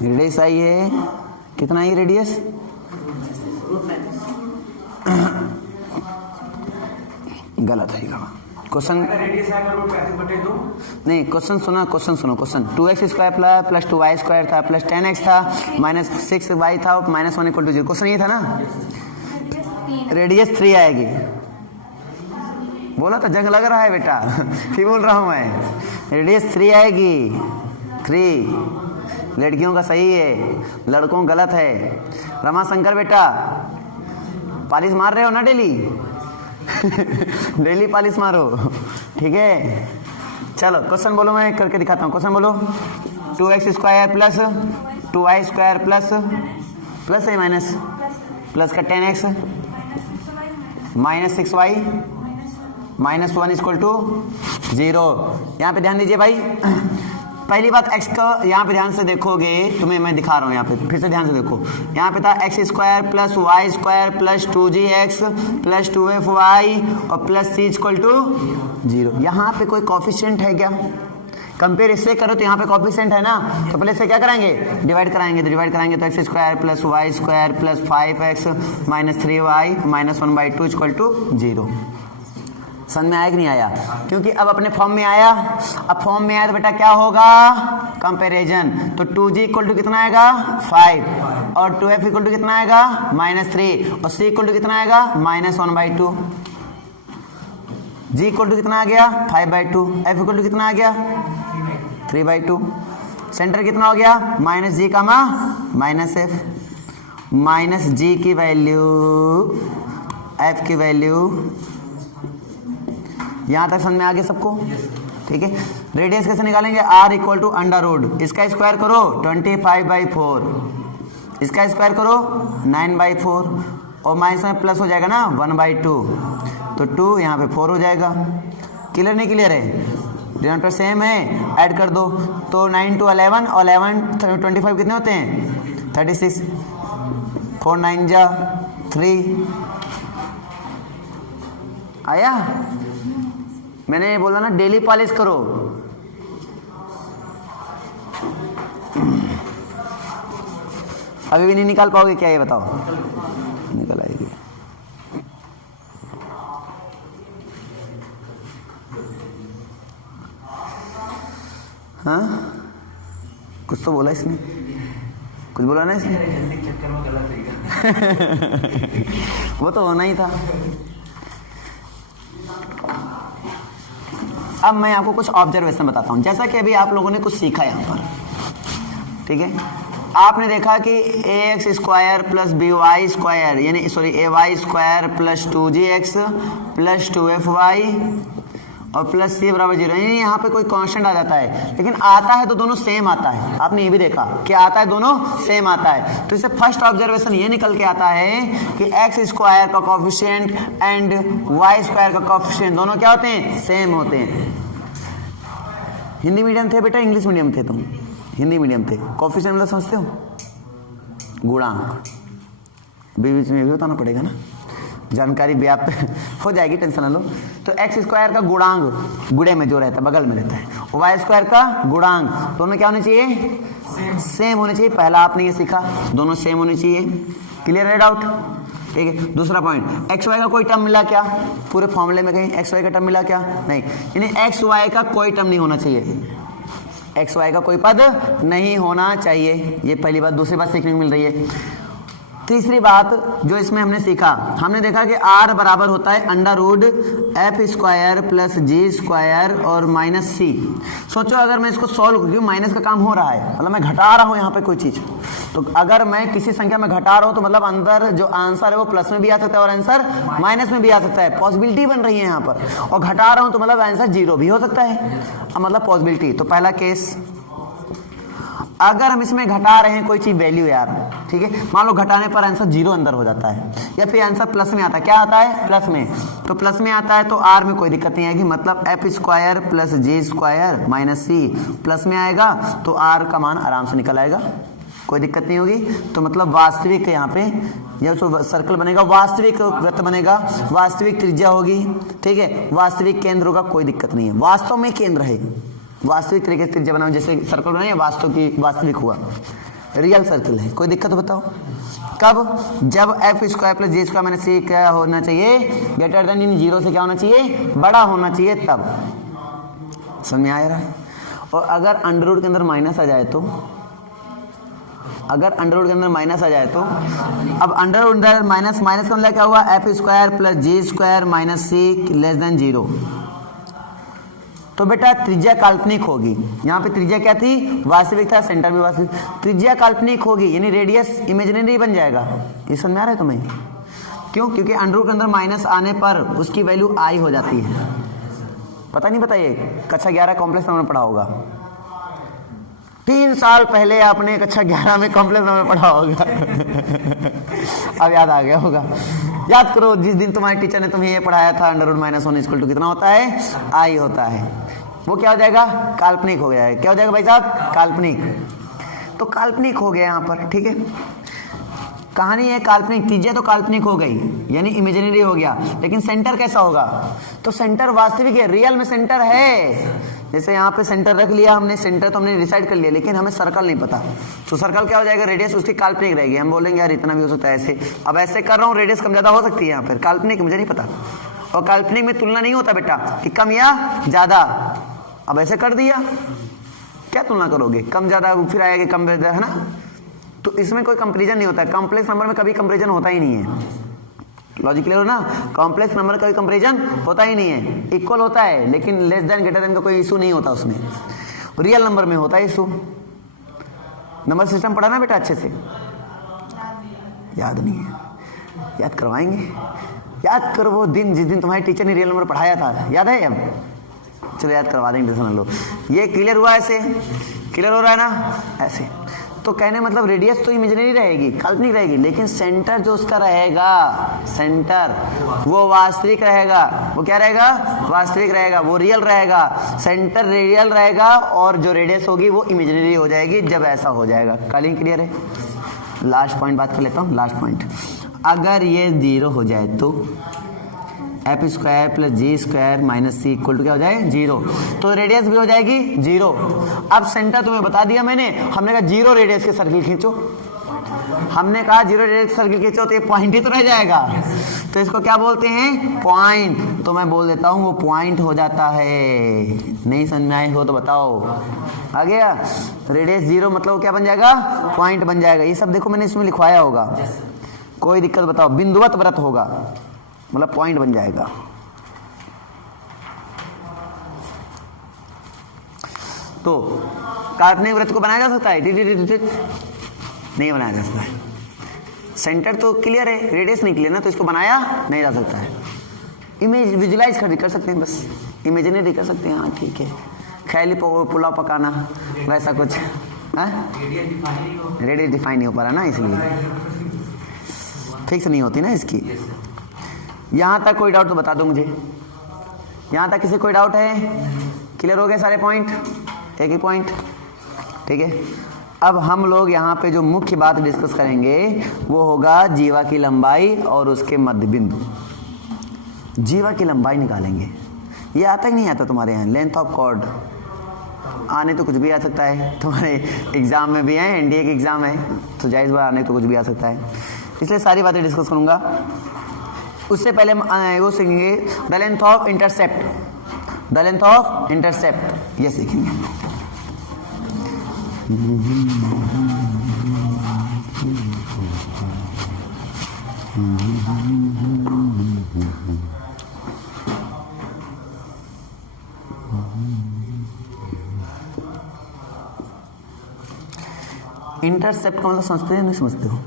रेडियस आई है, कितना है रेडियस? गलत है क्वेश्चन। रेडियस आएगा √35/2। नहीं, क्वेश्चन सुनो। क्वेश्चन 2x² + 2y² था + 10x था -6y था -1 = 0। क्वेश्चन ये था ना? रेडियस 3 आएगी। बोला तो जंग लग रहा है बेटा क्या बोल रहा हूँ मैं? रेडियस 3 आएगी। 3 लड़कियों का सही है, लड़कों गलत है। रमाशंकर बेटा पालिश मार रहे हो ना डेली डेली पालिश मारो, ठीक है। चलो क्वेश्चन बोलो, मैं करके दिखाता हूँ। क्वेश्चन बोलो। 2x² + 2y² प्लस है माइनस प्लस का 10x -6y - 1 = 0। यहाँ पे ध्यान दीजिए भाई। पहली बात x का यहाँ पे ध्यान से देखोगे, तुम्हें मैं दिखा रहा हूँ। यहाँ पे फिर से ध्यान से देखो। यहाँ पे था x² + y² + 2gx + 2fy और + c = 0। यहाँ पे कोई कोफिशिएंट है क्या? कंपेयर इससे करो तो यहाँ पे कोफिशिएंट है ना, तो पहले से क्या कराएंगे? डिवाइड कराएंगे। तो डिवाइड कराएंगे तो x² + y² + 5x - 3y - 1/2 = 0। समझ में आया कि नहीं आया? क्योंकि अब अपने फॉर्म में आया। अब फॉर्म में आया तो बेटा क्या होगा? कंपैरिजन। तो 2g = कितना आएगा? 5 और 2f = कितना आएगा? -3 और c = कितना आएगा? -1/2। g = कितना आ गया? 5/2। f = कितना आ गया? 3/2। सेंटर कितना हो गया? -g, -f -g की वैल्यू f की वैल्यू। यहाँ तक समझ में आ गया सबको? ठीक है। रेडियस कैसे निकालेंगे? r = अंडर इसका स्क्वायर करो 25/4, इसका स्क्वायर करो 9/4 और माइनस में प्लस हो जाएगा ना 1/2, तो 2 यहाँ पे 4 हो जाएगा। क्लियर नहीं क्लियर है? डिनोमिनेटर सेम है, ऐड कर दो। तो 9 × 11 और 11 25 कितने होते हैं? 36। 4 9 जा 3 आया। मैंने बोला ना डेली पॉलिश करो। अभी भी नहीं निकाल पाओगे क्या? ये बताओ। निकल आएगी। हाँ, कुछ तो बोला इसने, कुछ बोला ना इसने वो तो होना ही था। अब मैं आपको कुछ ऑब्जर्वेशन बताता हूं। जैसा कि अभी आप लोगों ने कुछ सीखा यहाँ पर, ठीक है। आपने देखा कि ax² + by² यानी ay² + 2gx + 2fy और प्लस सी बराबर 0, यानी यहाँ पे कोई कांस्टेंट आ जाता है, लेकिन आता है तो दोनों सेम आता है। आपने ये भी देखा कि आता है दोनों सेम आता है। तो इससे फर्स्ट ऑब्जर्वेशन ये निकल के आता है कि एक्स स्क्वायर का कोफिशिएंट एंड वाई स्क्वायर का कोफिशिएंट दोनों क्या होते हैं, सेम होते हैं। हिंदी मीडियम थे बेटा, इंग्लिश मीडियम थे तुम? हिंदी मीडियम थे। कोफिशिएंट मतलब समझते हो? गुणांक। बीच में भी बताना पड़ेगा ना, जानकारी व्याप्त हो जाएगी, टेंशन ना लो। तो एक्स स्क्वायर का गुणांक गुणे में जो रहता है बगल में रहता है, वाई स्क्वायर का गुणांक दोनों क्या होने चाहिए, सेम होने चाहिए। पहला आपने ये सीखा, दोनों सेम होने चाहिए। क्लियर है डाउट? ठीक है। दूसरा पॉइंट, एक्स वाई का कोई टर्म मिला क्या? पूरे फॉर्मूले में कहीं एक्स वाई का टर्म मिला क्या? नहीं, यानी एक्स वाई का कोई टर्म नहीं होना चाहिए, एक्स वाई का कोई पद नहीं होना चाहिए। ये पहली बात। दूसरी बात सीखने को मिल रही है। तीसरी बात जो इसमें हमने सीखा, हमने देखा कि r बराबर होता है under root F square plus जी स्क्वायर और माइनस सी। सोचो अगर मैं इसको सॉल्व क्योंकि माइनस का काम हो रहा है, मतलब मैं घटा रहा हूँ यहाँ पे कोई चीज, तो अगर मैं किसी संख्या में घटा रहा हूँ तो मतलब अंदर जो आंसर है वो प्लस में भी आ सकता है और आंसर माइनस में भी आ सकता है। पॉसिबिलिटी बन रही है यहाँ पर, और घटा रहा हूँ तो मतलब आंसर 0 भी हो सकता है, मतलब पॉसिबिलिटी। तो पहला केस, अगर हम इसमें घटा रहे हैं कोई चीज वैल्यू यार, ठीक है, मान लो घटाने पर आंसर 0 अंदर हो जाता है, या फिर आंसर प्लस में आता है। क्या आता है? प्लस में। तो प्लस में आता है तो r में कोई दिक्कत नहीं आएगी, मतलब एफ स्क्वायर प्लस जे स्क्वायर माइनस सी प्लस में आएगा तो r का मान आराम से निकल आएगा, कोई दिक्कत नहीं होगी। तो मतलब वास्तविक यहाँ पे जब सर्कल बनेगा, वास्तविक वृत्त बनेगा, वास्तविक त्रिज्या होगी, ठीक है, वास्तविक केंद्र होगा, कोई दिक्कत नहीं है। वास्तव में केंद्र है, वास्तविक तरीके से त्रिज्या बनाओ, जैसे सर्कल बनाए वास्तव की वास्तविक हुआ, रियल सर्कल है, कोई दिक्कत बताओ? कब? जब एफ स्क्वायर प्लस जे स्क्वायर माइनस सी क्या होना चाहिए, ग्रेटर देन इन 0 से क्या होना चाहिए, बड़ा होना चाहिए, तब। समझ में आ रहा है? और अगर अंडर रूट के अंदर माइनस आ जाए तो, अगर अंडर रूट के अंदर माइनस आ जाए तो, अब अंडर रूट अंदर माइनस, माइनस का मतलब क्या हुआ, एफ स्क्वायर प्लस जे square minus C less than 0, तो बेटा त्रिज्या काल्पनिक होगी। यहाँ पे त्रिज्या क्या थी, वास्तविक था, सेंटर भी वास्तविक, त्रिज्या काल्पनिक होगी, यानी रेडियस इमेजिनरी बन जाएगा। ये समझ में आ रहा है तुम्हें? क्यों? क्योंकि अंडर रूट के अंदर माइनस आने पर उसकी वैल्यू आई हो जाती है। पता नहीं बताइए, कक्षा 11 कॉम्प्लेक्स नंबर पढ़ा होगा, 3 साल पहले आपने कक्षा 11 में कॉम्प्लेक्स नंबर पढ़ा होगा अब याद आ गया होगा। याद करो, जिस दिन तुम्हारे टीचर ने तुम्हें ये पढ़ाया था under root minus 1 equal to कितना होता है, आई होता है, वो क्या हो जाएगा, काल्पनिक हो गया है। क्या हो जाएगा भाई साहब, काल्पनिक। तो काल्पनिक हो गया यहाँ पर, ठीक है, कहानी है काल्पनिक, त्रिज्या तो काल्पनिक हो गई, यानी इमेजिनरी हो गया, लेकिन सेंटर कैसा होगा, तो सेंटर वास्तविक है, रियल में सेंटर है। जैसे यहाँ पे सेंटर रख लिया हमने, सेंटर तो हमने डिसाइड कर लिया, लेकिन हमें सर्कल नहीं पता, तो सर्कल क्या हो जाएगा, रेडियस उसकी काल्पनिक रहेगी। हम बोलेंगे यार इतना भी हो सकता है ऐसे, अब ऐसे कर रहा हूँ, रेडियस कम ज्यादा हो सकती है यहाँ पर, काल्पनिक मुझे नहीं पता, और काल्पनिक में तुलना नहीं होता बेटा कि कम या ज्यादा। अब ऐसे कर दिया, क्या तुलना करोगे, कम ज्यादा फिर आएगा कम ज्यादा, है ना, तो इसमें कोई कंपैरिजन नहीं होता है। कॉम्प्लेक्स नंबर में कभी कंपैरिजन होता ही नहीं है, लॉजिक क्लियर हो ना, कॉम्प्लेक्स नंबर का कभी कंपैरिजन होता ही नहीं है, इक्वल होता है, लेकिन लेस देन ग्रेटर देन का कोई इशू नहीं होता उसमें। रियल नंबर में होता है इशू। नंबर सिस्टम पढ़ा ना बेटा अच्छे से? याद नहीं है, याद करवाएंगे, याद करो वो दिन जिस दिन तुम्हारे टीचर ने रियल नंबर पढ़ाया था, याद है? अब चलो याद करवा देंगे, टेंशन लो। ये क्लियर हुआ? ऐसे क्लियर हो रहा है ना? ऐसे तो कहने मतलब रेडियस तो इमेजिनरी रहेगी, काल्पनिक रहेगी, लेकिन सेंटर जो उसका रहेगा, सेंटर वो वास्तविक रहेगा। वो क्या रहेगा? वास्तविक रहेगा, वो रियल रहेगा, सेंटर रियल रहेगा, और जो रेडियस होगी वो इमेजिनरी हो जाएगी जब ऐसा हो जाएगा। कॉलिंग क्लियर है? लास्ट पॉइंट बात कर लेता हूँ, लास्ट पॉइंट, अगर ये 0 हो जाए तो f square plus ji square minus c equal to क्या हो जाए, 0, तो रेडियस भी हो जाएगी 0। अब सेंटर तुम्हें बता दिया मैंने, हमने कहा 0 रेडियस के सर्किल खींचो, हमने कहा 0 रेडियस सर्किल खींचो तो ये पॉइंट ही तो रह जाएगा, तो इसको क्या बोलते हैं, पॉइंट। तो मैं बोल देता हूँ वो पॉइंट हो जाता है। नहीं समझ में आए हो तो बताओ, आ गया? रेडियस 0 मतलब क्या बन जाएगा, पॉइंट बन जाएगा। ये सब देखो मैंने इसमें लिखवाया होगा, कोई दिक्कत बताओ, बिंदुवत वृत्त होगा मतलब पॉइंट बन जाएगा। तो काल्पनिक वृत्त को बनाया जा सकता है? नहीं बनाया जा सकता है। सेंटर तो क्लियर है, रेडियस नहीं क्लियर ना, तो इसको बनाया नहीं जा सकता है। इमेज विजुलाइज कर सकते हैं, बस इमेजिनरी कर सकते हैं। हाँ ठीक है, ख्याली पुलाव पकाना वैसा कुछ। रेडियस डिफाइन नहीं हो पा रहा ना, इसलिए फिक्स नहीं होती ना इसकी। यहाँ तक कोई डाउट तो बता दो मुझे। यहाँ तक किसी कोई डाउट है? क्लियर हो गए सारे पॉइंट? एक ही पॉइंट, ठीक है। अब हम लोग यहाँ पे जो मुख्य बात डिस्कस करेंगे वो होगा जीवा की लंबाई और उसके मध्य बिंदु। जीवा की लंबाई निकालेंगे। ये आता ही नहीं आता तुम्हारे यहाँ? लेंथ ऑफ कॉर्ड आने तो कुछ भी आ सकता है, तुम्हारे एग्जाम में भी है, एनडीए के एग्जाम है तो जायज़ बात आने तो कुछ भी आ सकता है, इसलिए सारी बातें डिस्कस करूँगा। उससे पहले वो सीखेंगे the length of intercept. The length of intercept ये सीखेंगे। इंटरसेप्ट का मतलब समझते हो नहीं समझते हो?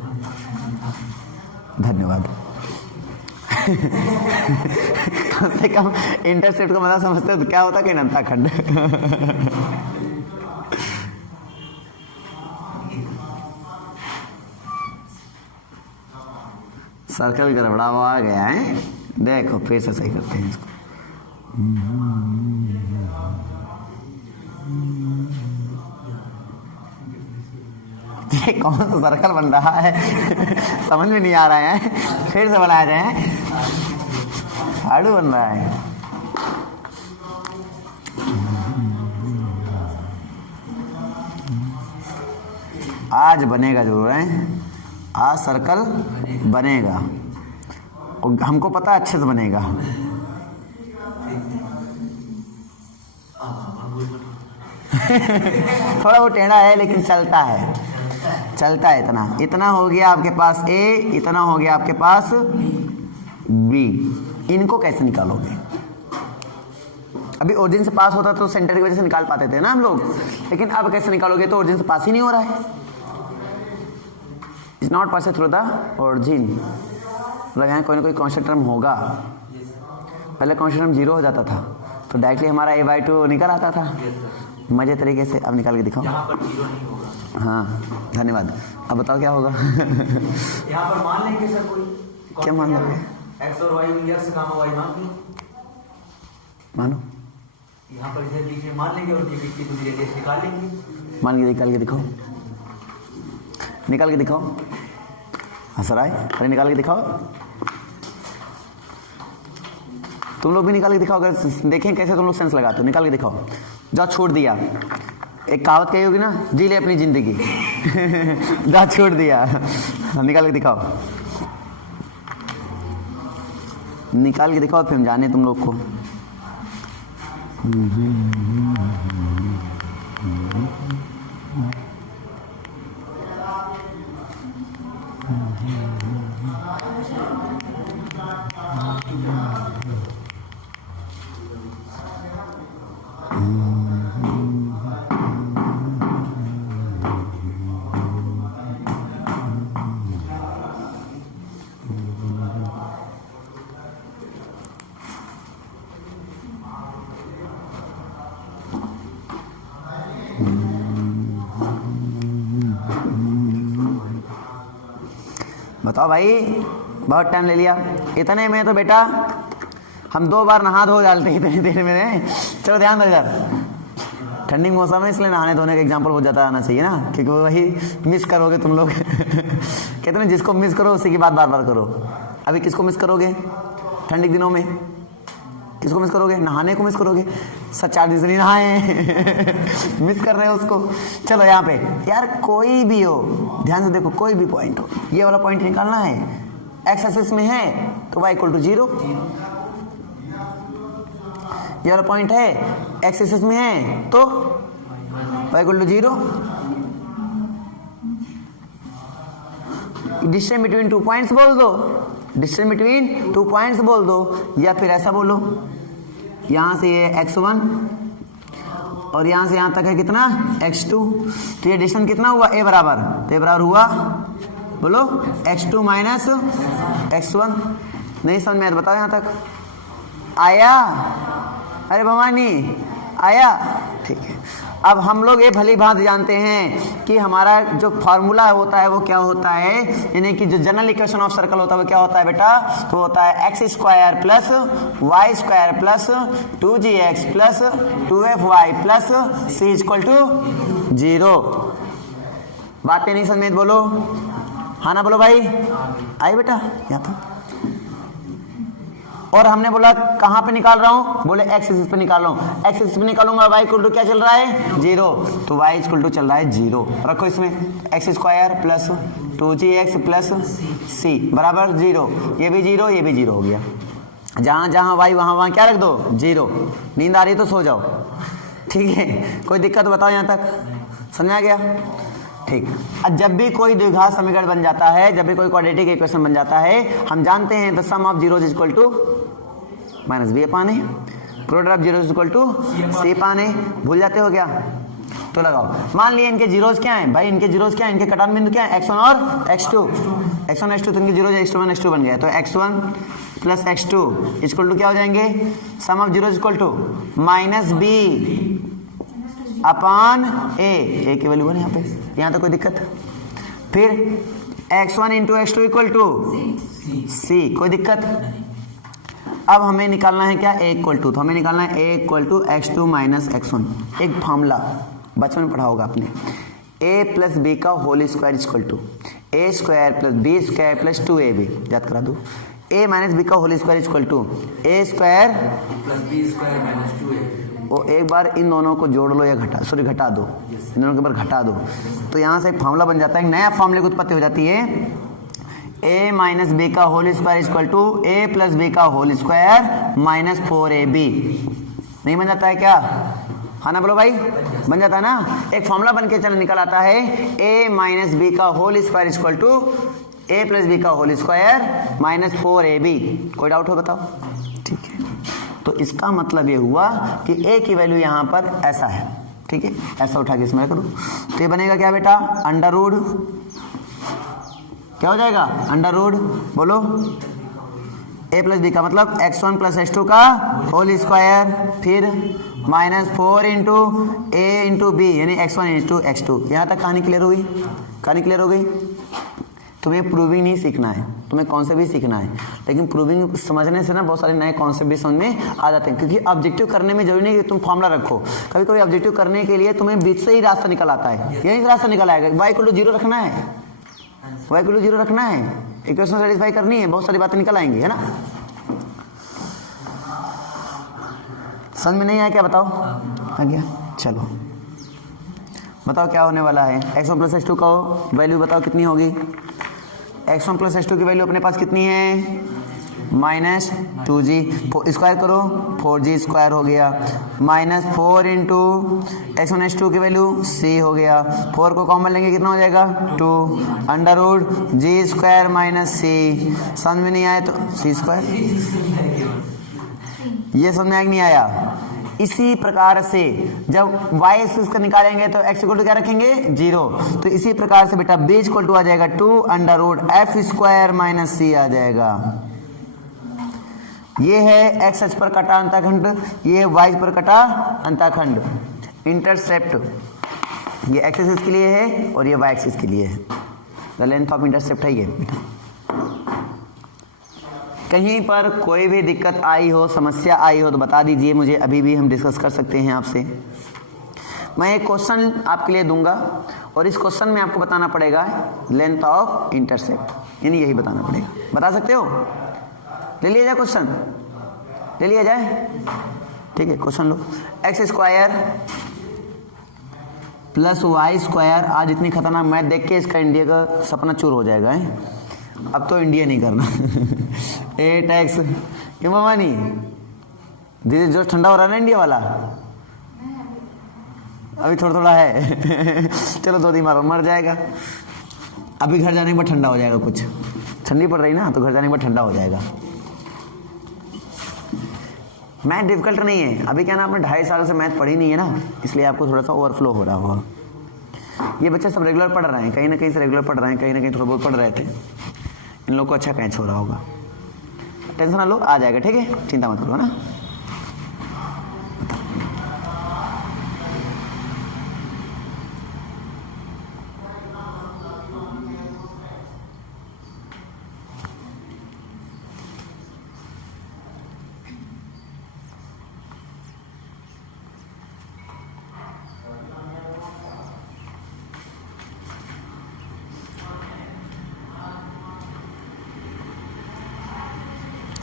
धन्यवाद। कम से कम इंटरसेप्ट का मतलब समझते हो तो क्या होता कि अनंता खंड। सर्कल गड़बड़ा हुआ आ गया है, देखो फिर से सही करते हैं इसको। ये कौन सा सर्कल बन रहा है? समझ में नहीं आ रहा है, फिर से बनाया जाए। झाड़ू बन रहा है। आज बनेगा जरूर है, आज सर्कल बनेगा और हमको पता अच्छे से बनेगा। थोड़ा वो टेढ़ा है लेकिन चलता है, चलता है। इतना इतना हो गया आपके पास A, इतना हो गया आपके पास B। इनको कैसे निकालोगे? अभी ओरिजिन से पास होता तो सेंटर की वजह से निकाल पाते थे ना हम लोग, लेकिन अब कैसे निकालोगे? तो ओरिजिन से पास ही नहीं हो रहा है। Is not pass through the origin. मतलब यहाँ कोई ना कोई कांस्टेंट टर्म होगा। पहले कांस्टेंट टर्म 0 हो जाता था तो डायरेक्टली हमारा A/2 निकल आता था मजे तरीके से। अब निकाल के दिखाओ। यहाँ पर 0 नहीं होगा। हाँ धन्यवाद। अब बताओ क्या होगा? यहाँ पर मान लेंगे सर कोई। क्या मान लोगे? x और y x गामा y मान लो। मानो यहाँ पर इधर बीच में मान लेंगे और बीच की दूरी रेडियस निकाल लेंगे। मान के निकाल के दिखाओ, निकाल के दिखाओ। हंस रहा है? अरे निकाल के दिखाओ। तुम लोग भी निकाल के दिखाओ, अगर देखें कैसे तुम लोग सेंस लगाते हो। निकाल के दिखाओ। जाओ छोड़ दिया, एक कहावत कही होगी ना, जी ले अपनी जिंदगी। जा छोड़ दिया। निकाल के दिखाओ, निकाल के दिखाओ फिर हम जाने तुम लोग को। बताओ भाई, बहुत टाइम ले लिया। इतने में तो बेटा हम 2 बार नहा धो डालते हैं इतनी देर में। चलो ध्यान दो इधर, ठंडी मौसम है इसलिए नहाने धोने का एग्जाम्पल बहुत ज़्यादा आना चाहिए ना, क्योंकि वही मिस करोगे तुम लोग। कहते हैं जिसको मिस करो उसी की बात बार बार करो। अभी किसको मिस करोगे ठंडी के दिनों में? किसको मिस करोगे? नहाने को मिस करोगे। 4 दिन से नहीं नहाए। मिस कर रहे हो उसको। चलो यहाँ पे यार कोई भी हो, ध्यान से देखो, कोई भी पॉइंट हो, ये वाला पॉइंट निकालना है। एक्स एक्सिस में है तो y = 0। ये वाला पॉइंट है एक्स एक्सिस में है तो y = 0। डिस्टेंस बिटवीन 2 पॉइंट्स बोल दो, डिस्टेंस बिटवीन 2 पॉइंट्स बोल दो, या फिर ऐसा बोलो यहाँ से ये x1 और यहाँ से यहाँ तक है कितना x2, तो ये डिस्टेंस कितना हुआ a बराबर, तो a बराबर हुआ बोलो x2 - x1। नहीं समझ में आया बताओ यहाँ तक। आया? अरे भवानी आया? ठीक है। अब हम लोग ये भली भांत जानते हैं कि हमारा जो फॉर्मूला होता है वो क्या होता है, यानी कि जो जनरल इक्वेशन ऑफ सर्कल होता है वो क्या होता है बेटा? तो होता है x square plus Y square plus 2gx plus 2fy plus c equal to 0। बातें नहीं समझ में बोलो, हाँ ना बोलो भाई। आई बेटा यहाँ तो। और हमने बोला कहाँ पे निकाल रहा हूँ, बोले एक्स एक्सिस पे निकाल रहा हूँ। एक्स एक्सिस पे निकालूंगा, वाई इक्वल टू क्या चल रहा है? 0। तो वाई इक्वल टू चल रहा है 0। रखो इसमें x square plus 2gx plus c बराबर 0। ये भी 0, ये भी 0 हो गया। जहाँ जहाँ वाई वहाँ क्या रख दो? 0। नींद आ रही है तो सो जाओ, ठीक है। कोई दिक्कत बताओ यहाँ तक, समझ आ गया? ठीक। अब जब भी कोई द्विघात समीकरण बन जाता है, जब भी कोई क्वाड्रेटिक इक्वेशन बन जाता है, हम जानते हैं the sum of zeros equal to minus B upon A, product of zeros equal to C upon A. भूल जाते हो क्या? तो लगाओ। मान लिया इनके जीरोज क्या हैं भाई, इनके जीरोज क्या है, इनके कटान बिंदु क्या है? x1 और x2। x1 x2 तो इनके जीरोज x1 x2 बन गया। तो x1 plus x2 equal to क्या हो जाएंगे? Sum of zeros equal to minus B upon A की वैल्यू 1 यहाँ पे। यहाँ तो कोई दिक्कत? फिर x1 into x2 equal to सी, कोई दिक्कत? अब हमें निकालना है क्या? a इक्वल टू, तो हमें निकालना है a equal to x2 minus x1। एक फॉर्मूला बचपन में पढ़ा होगा आपने, a प्लस बी का whole square equal to a square plus b square plus 2ab। याद करा दो, a माइनस बी का whole square equal to a square plus b square minus 2a। वो एक बार इन दोनों को जोड़ लो या घटा दो, इन दोनों के बार घटा दो, तो यहाँ से एक फार्मूला बन जाता है, एक नया फार्मूले की उत्पत्ति हो जाती है। a माइनस बी का whole square equal to a plus b का होल स्क्वायर माइनस 4ab। नहीं बन जाता है क्या? हाँ ना बोलो भाई, बन जाता है ना। एक फार्मूला बन के चल निकल आता है a माइनस बी का whole square equal to a plus b का होल स्क्वायर माइनस 4ab। कोई डाउट हो बताओ? ठीक है। तो इसका मतलब ये हुआ कि a की वैल्यू यहाँ पर ऐसा है, ठीक है। ऐसा उठा के इसमें करो तो ये बनेगा क्या बेटा? अंडर रूट, क्या हो जाएगा? अंडर रूट, बोलो a प्लस बी का मतलब x1 प्लस x2 का होल स्क्वायर, फिर minus 4 into a into b यानी x1 इंटू x2। यहाँ तक कहानी क्लियर हुई? कहानी क्लियर हो गई? तुम्हें प्रूविंग नहीं सीखना है, तुम्हें कॉन्सेप्ट भी सीखना है। लेकिन प्रूविंग समझने से ना बहुत सारे नए कॉन्सेप्ट भी समझ में आ जाते हैं, क्योंकि ऑब्जेक्टिव करने में जरूरी नहीं कि तुम फॉर्मूला रखो। कभी कभी ऑब्जेक्टिव करने के लिए तुम्हें बीच से ही रास्ता निकल आता है, यही रास्ता निकल आएगा। वाई इक्वल टू 0 रखना है, वाई इक्वल टू 0 रखना है, इक्वेशन सेटिस्फाई करनी है, बहुत सारी बातें निकल आएंगी, है ना। समझ में नहीं आया क्या? बताओ। आ गया? चलो बताओ क्या होने वाला है। x1 प्लस x2 का वैल्यू बताओ कितनी होगी? x1 प्लस x2 की वैल्यू अपने पास कितनी है? माइनस 2g, स्क्वायर करो 4g स्क्वायर हो गया, माइनस 4 इंटू x1 x2 की वैल्यू c हो गया। 4 को कॉमन लेंगे कितना हो जाएगा? 2 under root g square minus c। समझ में नहीं आया तो c स्क्वायर। ये समझ में आया कि नहीं आया? इसी प्रकार से जब y एक्सिस का निकालेंगे तो x इक्वल टू क्या रखेंगे? 0। तो इसी प्रकार से बेटा b इक्वल टू आ जाएगा 2 under root f square minus c आ जाएगा। ये है x अक्ष पर कटा अंतःखंड, ये है y पर कटा अंतःखंड। इंटरसेप्ट ये x एक्सिस के लिए है और ये y एक्सिस के लिए है। द लेंथ ऑफ इंटरसेप्ट है ये। कहीं पर कोई भी दिक्कत आई हो, समस्या आई हो तो बता दीजिए मुझे, अभी भी हम डिस्कस कर सकते हैं आपसे। मैं एक क्वेश्चन आपके लिए दूंगा और इस क्वेश्चन में आपको बताना पड़ेगा लेंथ ऑफ इंटरसेप्ट, यानी यही बताना पड़ेगा। बता सकते हो? ले लिया जाए क्वेश्चन, ले लिया जाए, ठीक है। क्वेश्चन लो, X square plus Y square. आज इतनी खतरनाक मैथ देख के इसका इंडिया का सपना चूर हो जाएगा है? अब तो इंडिया नहीं करना। 8x क्यों मामा नहीं? धीरे जो ठंडा हो रहा है ना इंडिया वाला, अभी थोड़ा थोड़ा है। चलो 2 दिन मारो मर जाएगा। अभी घर जाने के बाद ठंडा हो जाएगा, कुछ ठंडी पड़ रही ना तो घर जाने के बाद ठंडा हो जाएगा। मैथ डिफिकल्ट नहीं है, अभी क्या ना आपने 2.5 साल से मैथ पढ़ी नहीं है ना, इसलिए आपको थोड़ा सा ओवरफ्लो हो रहा होगा। ये बच्चे सब रेगुलर पढ़ रहे हैं, कहीं ना कहीं से रेगुलर पढ़ रहे हैं, कहीं ना कहीं थोड़ा बहुत पढ़ रहे थे। इन लोग को अच्छा कैच हो रहा होगा। टेंशन ना लो, आ जाएगा, ठीक है, चिंता मत करो, है ना।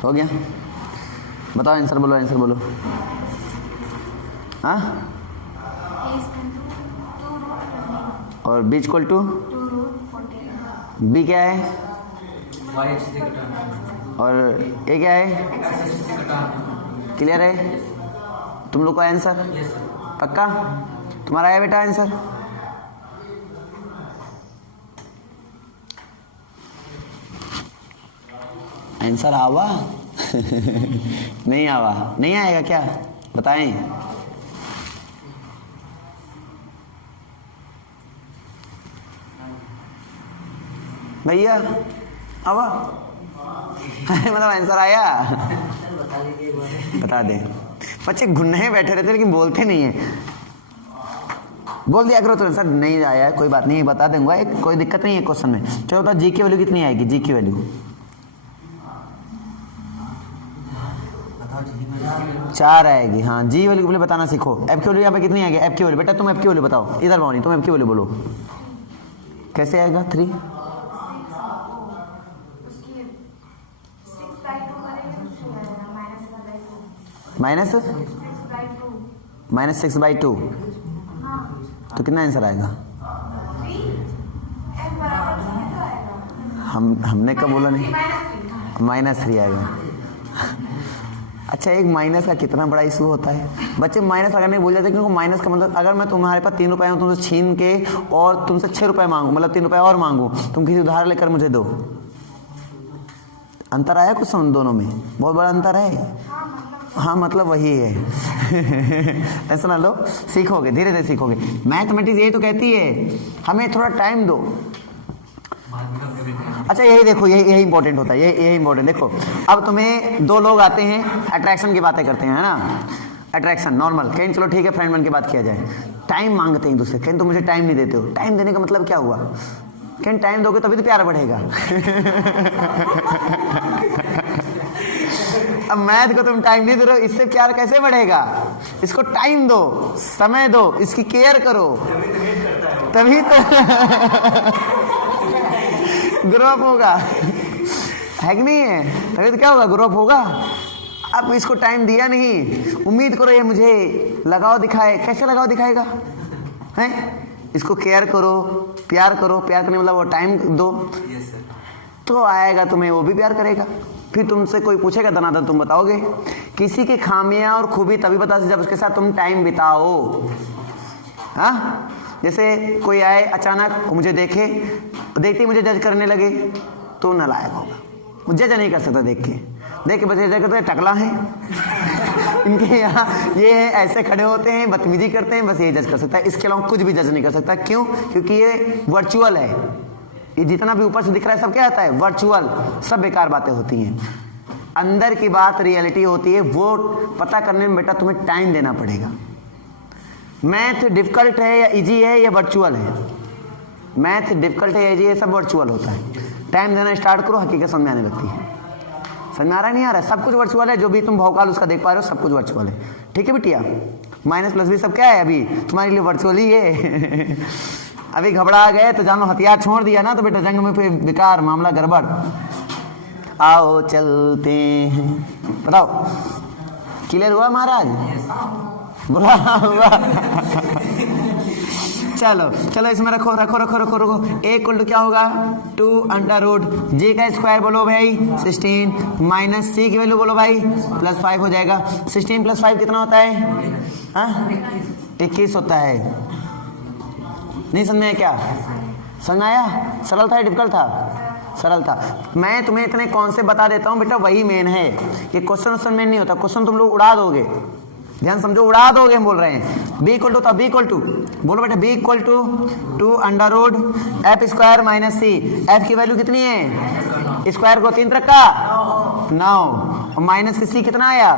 हो गया, बताओ आंसर बोलो, आंसर बोलो। हाँ, और बी इक्वल टू बी क्या है, और ए क्या है, क्लियर है तुम लोग का आंसर? पक्का तुम्हारा है बेटा आंसर? आंसर आवा नहीं आवा, नहीं आएगा क्या, बताएं। भैया आवा मतलब आंसर आया? बता दे। बच्चे घुन्ने बैठे रहते लेकिन बोलते नहीं है। बोल दिया करो तो सर नहीं आया, कोई बात नहीं, बता दूंगा, कोई दिक्कत नहीं है क्वेश्चन में। चलो बताओ जी की वैल्यू कितनी आएगी, जी की वैल्यू 4 आएगी। हाँ, जी वैल्यू बोले बताना सीखो। एफ की वैल्यू यहाँ पे कितनी आएगी, एफ की वैल्यू बेटा तुम एफ की वैल्यू बताओ, इधर भावनी तुम एफ की वैल्यू बोलो, कैसे आएगा 3 -6/2 तो कितना आंसर आएगा? हमने कब बोला नहीं, -3 आएगा। अच्छा, एक माइनस का कितना बड़ा इशू होता है बच्चे, माइनस अगर नहीं भूल जाते, क्योंकि माइनस का मतलब अगर मैं तुम्हारे पास 3 रुपए हूँ तुमसे छीन के और तुमसे 6 रुपए मांगू, मतलब 3 रुपए और मांगू, तुम किसी उधार लेकर मुझे दो, अंतर आया कुछ दोनों में? बहुत बड़ा अंतर है। हाँ मतलब वही है ऐसा ना लो, सीखोगे, धीरे धीरे सीखोगे। मैथमेटिक्स यही तो कहती है हमें थोड़ा टाइम दो। अच्छा यही देखो, यही इंपॉर्टेंट होता है, यही इंपॉर्टेंट। देखो अब तुम्हें 2 लोग आते हैं, अट्रैक्शन की बातें करते हैं, है ना, अट्रैक्शन नॉर्मल, कहीं चलो ठीक है फ्रेंड बन के बात किया जाए, टाइम मांगते हैं एक दूसरे, कहीं तुम मुझे टाइम नहीं देते हो। टाइम देने का मतलब क्या हुआ, कहीं टाइम दोगे तभी तो प्यार बढ़ेगा अब मैथ को तुम टाइम नहीं दे रहे हो, इससे प्यार कैसे बढ़ेगा? इसको टाइम दो, समय दो, इसकी केयर करो, तभी तो ग्रो अप होगा, है कि नहीं है? तभी तो क्या होगा, ग्रो अप होगा। अब इसको टाइम दिया नहीं, उम्मीद करो ये मुझे लगाव दिखाए, कैसे लगाव दिखाएगा है? इसको केयर करो, प्यार करो, प्यार करने मतलब वो टाइम दो, तो आएगा तुम्हें, वो भी प्यार करेगा। फिर तुमसे कोई पूछेगा दनादन तुम बताओगे। किसी की खामियां और खूबी तभी बता सकते जब उसके साथ तुम टाइम बिताओ। हाँ, जैसे कोई आए अचानक मुझे देखे, देखते ही मुझे जज करने लगे तो नालायक होगा, मुझे जज नहीं कर सकता देख के बच्चे जज करते टकला है इनके यहाँ ये ऐसे खड़े होते हैं, बदतमीजी करते हैं, बस ये जज कर सकता है, इसके अलावा कुछ भी जज नहीं कर सकता। क्यों? क्योंकि ये वर्चुअल है, ये जितना भी ऊपर से दिख रहा है सब क्या आता है, वर्चुअल, सब बेकार बातें होती हैं। अंदर की बात रियलिटी होती है, वो पता करने में बेटा तुम्हें टाइम देना पड़ेगा। मैथ डिफिकल्ट है या इजी है या वर्चुअल है? मैथ डिफिकल्ट है या इजी है, सब वर्चुअल होता है। टाइम देना स्टार्ट करो, हकीकत समझ में आने लगती है। समझ में आ रहा है नहीं आ रहा है? सब कुछ वर्चुअल है, जो भी तुम भौकाल उसका देख पा रहे हो सब कुछ वर्चुअल है। ठीक है बिटिया, माइनस प्लस भी सब क्या है अभी तुम्हारे लिए वर्चुअल ही है अभी घबरा गए तो जानो हथियार छोड़ दिया ना तो बेटा जंग में फिर बेकार, मामला गड़बड़। आओ चलते हैं, बताओ क्लियर हुआ महाराज? बुरा हुआ चलो चलो इसमें रखो रखो रखो रखो रखो। ए इक्वल टू क्या होगा, 2 अंडर रूट जे का स्क्वायर बोलो भाई 16 माइनस सी की वैल्यू बोलो भाई +5 हो जाएगा। 16 + 5 कितना होता है? हाँ 21 होता है। नहीं समझ में क्या? समझ आया? सरल था या डिफिकल्ट था? सरल था। मैं तुम्हें इतने कौन से बता देता हूँ बेटा, वही मेन है। ये क्वेश्चन मेन नहीं होता, क्वेश्चन तुम लोग उड़ा दोगे, ध्यान समझो, उड़ा दोगे हम बोल रहे हैं। बी इक्वल टू था, बी इक्वल टू बोलो बेटा, b equal to 2 under root F square minus c. एफ की वैल्यू कितनी है? स्क्वायर को 3 रखा, 9 और माइनस सी कितना आया,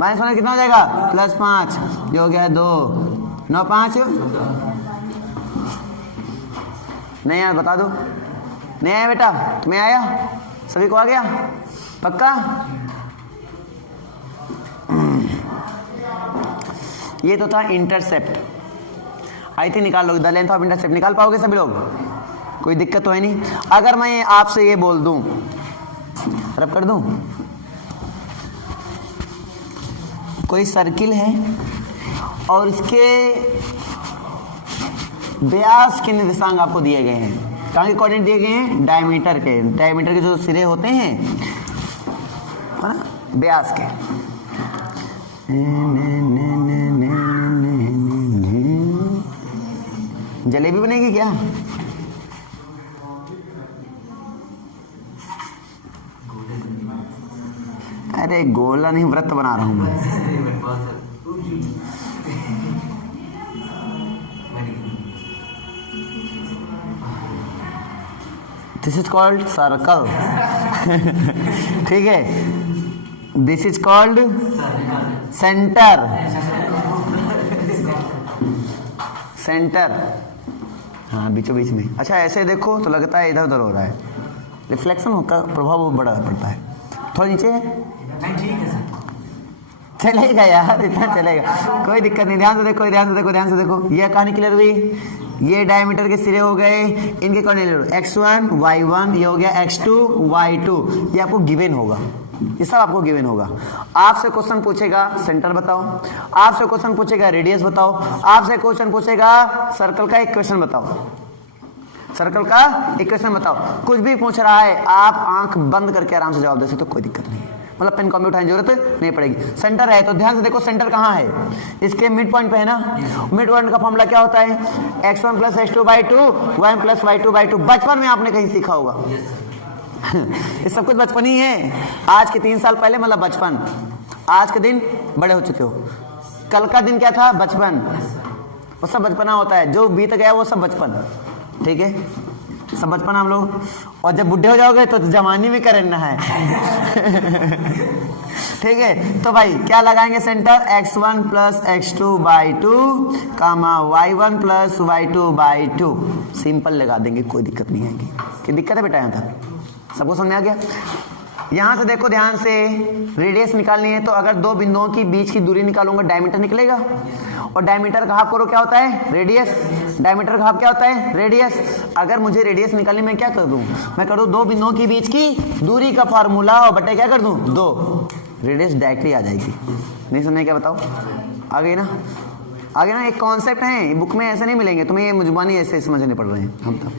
-5 -5 कितना हो जाएगा, +5, ये हो गया 2, 9 5 नहीं यार बता दो, नहीं आया बेटा, तुम्हें आया, सभी को आ गया पक्का। ये तो था इंटरसेप्ट, आई थी निकाल लोगे, द लेंथ ऑफ इंटरसेप्ट निकाल पाओगे सभी लोग, कोई दिक्कत तो है नहीं। अगर मैं आपसे ये बोल दूं, रब कर दूं, कोई सर्किल है और इसके व्यास के निर्देशांक आपको दिए गए हैं, कहाँ के कोऑर्डिनेट दिए गए हैं, डायमीटर के जो सिरे होते हैं है ना, व्यास के, जलेबी बनेगी क्या, अरे गोला नहीं, व्रत बना रहा हूं मैं। दिस इज कॉल्ड सर्कल ठीक है, दिस इज कॉल्ड सेंटर, हाँ बीचों बीच में। अच्छा ऐसे देखो तो लगता है इधर उधर हो रहा है, रिफ्लेक्शन का प्रभाव बड़ा पड़ता है। थोड़ा नीचे है, ठीक है सर, चलेगा यार, इतना चलेगा, कोई दिक्कत नहीं। ध्यान से देखो, ध्यान से देखो, ये कहानी क्लियर हुई, ये डायमीटर के सिरे हो गए, इनके कोऑर्डिनेट x1 y1, ये हो गया x2 y2, ये आपको गिवन होगा, ये सब आपको गिवन होगा। आपसे क्वेश्चन पूछेगा सेंटर बताओ, आपसे क्वेश्चन पूछेगा रेडियस बताओ, आपसे क्वेश्चन पूछेगा सर्कल का इक्वेशन बताओ, सर्कल का इक्वेशन बताओ, कुछ भी पूछ रहा है आप आंख बंद करके आराम से जवाब दे सकते हो, कोई दिक्कत नहीं है, मतलब पेन कॉपी उठाने की जरूरत नहीं पड़ेगी। सेंटर है तो ध्यान से देखो, सेंटर कहाँ है, इसके मिड पॉइंट पे है ना। मिड पॉइंट का फॉर्मूला क्या होता है, x1 + x2/2 y1 + y2/2, बचपन में आपने कहीं सीखा होगा ये सब कुछ बचपन ही है, आज के 3 साल पहले मतलब बचपन, आज के दिन बड़े हो चुके हो, कल का दिन क्या था, बचपन, वो सब बचपना होता है, जो बीत गया वो सब बचपन, ठीक है, सब बचपन हम लोग, और जब बुढ़े हो जाओगे तो जवानी में करना है ठीक है। तो भाई क्या लगाएंगे centre, x1 + x2/2 y1 + y2/2, simple लगा देंगे, कोई दिक्कत नहीं आएगी। क्या दिक्कत है बेटा, यहाँ तक सबको समझ आ गया। यहां से देखो ध्यान से, रेडियस निकालनी है तो अगर दो बिंदुओं की बीच की दूरी निकालूंगा डायमीटर निकलेगा, और डायमीटर का हाफ करो क्या होता है, रेडियस, डायमीटर का हाफ क्या होता है, रेडियस। अगर मुझे रेडियस निकालने में क्या कर दूं, मैं कर दूं दो बिंदुओं के बीच की दूरी का फार्मूला और बटे क्या कर दूं 2, रेडियस डायरेक्टली आ जाएगी। नहीं समझे क्या, बताओ, आ गई ना, आ गया ना। एक कॉन्सेप्ट है, बुक में ऐसे नहीं मिलेंगे तुम्हें, ये मुजबानी ऐसे समझने पड़ रहे हैं हम तब।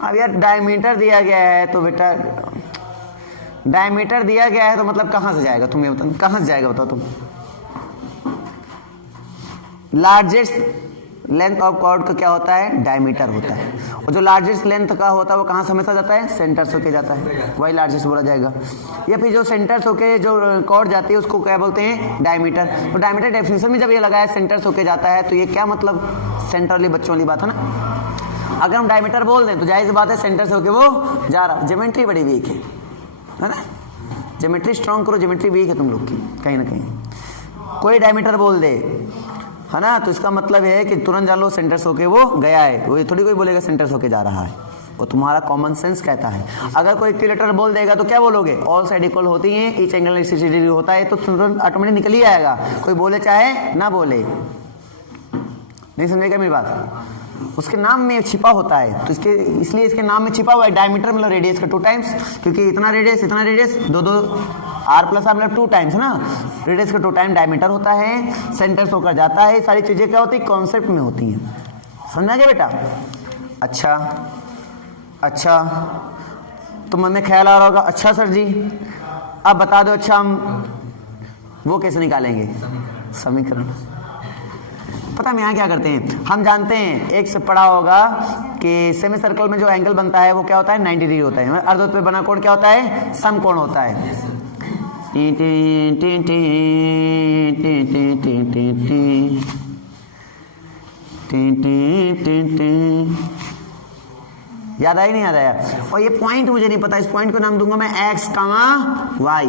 अब यार डायमीटर दिया गया है तो बेटा, डायमीटर दिया गया है तो मतलब कहां से जाएगा, तुम ये बताओ कहां से जाएगा, बताओ तुम। लार्जेस्ट लेंथ ऑफ कॉर्ड का क्या होता है, डायमीटर होता है, और जो लार्जेस्ट लेंथ का होता है वो कहां से हमेशा जाता है, सेंटर से होके जाता है, वही लार्जेस्ट बोला जाएगा। या फिर जो सेंटर से होके जो कॉर्ड जाती है उसको क्या बोलते हैं, डायमीटर। तो डायमीटर डेफिनेशन में जब ये लगाया सेंटर से होके जाता है तो ये क्या मतलब, सेंटर वाली बच्चों वाली बात है ना। अगर हम डायमीटर बोल दें तो जाहिर सी बात है सेंटर से होके वो जा रहा। ज्योमेट्री बड़ी वीक है ना, ज्योमेट्री स्ट्रॉन्ग करो, ज्योमेट्री वीक है तुम लोग की कहीं ना कहीं। कोई डायमीटर बोल दे है ना, तो इसका मतलब है कि तुरंत जान लो सेंटर से होके वो गया है, वो थोड़ी कोई बोलेगा सेंटर से होके जा रहा है, वो तुम्हारा कॉमन सेंस कहता है। अगर कोई इक्विलेटरल बोल देगा तो क्या बोलोगे, ऑल साइड इक्वल होती हैं, ईच एंगल 60 डिग्री होता है, तो तुरंत ऑटोमेटिक निकल ही आएगा, कोई बोले चाहे ना बोले। नहीं समझेगा मेरी बात, उसके नाम में छिपा होता है, तो इसके इसलिए इसके नाम में छिपा हुआ है डायमीटर, मतलब रेडियस का 2 टाइम्स, क्योंकि इतना रेडियस 2 r + r मतलब 2 टाइम्स ना, रेडियस का 2 टाइम डायमीटर होता है, सेंटर से होकर जाता है। सारी चीजें क्या होती है, कॉन्सेप्ट में होती हैं, समझ आ गया बेटा। अच्छा तो मन में ख्याल आ रहा होगा, अच्छा सर जी अब बता दो, अच्छा हम वो कैसे निकालेंगे, समीकरण। पता हम यहाँ क्या करते हैं, हम जानते हैं एक से पढ़ा होगा कि सेमी सर्कल में जो एंगल बनता है वो क्या होता है, 90 डिग्री होता है। अर्धवृत्त पे बना कोण क्या होता है, समकोण होता है। याद आया नहीं याद आया? और ये पॉइंट मुझे नहीं पता, इस पॉइंट को नाम दूंगा मैं x, y।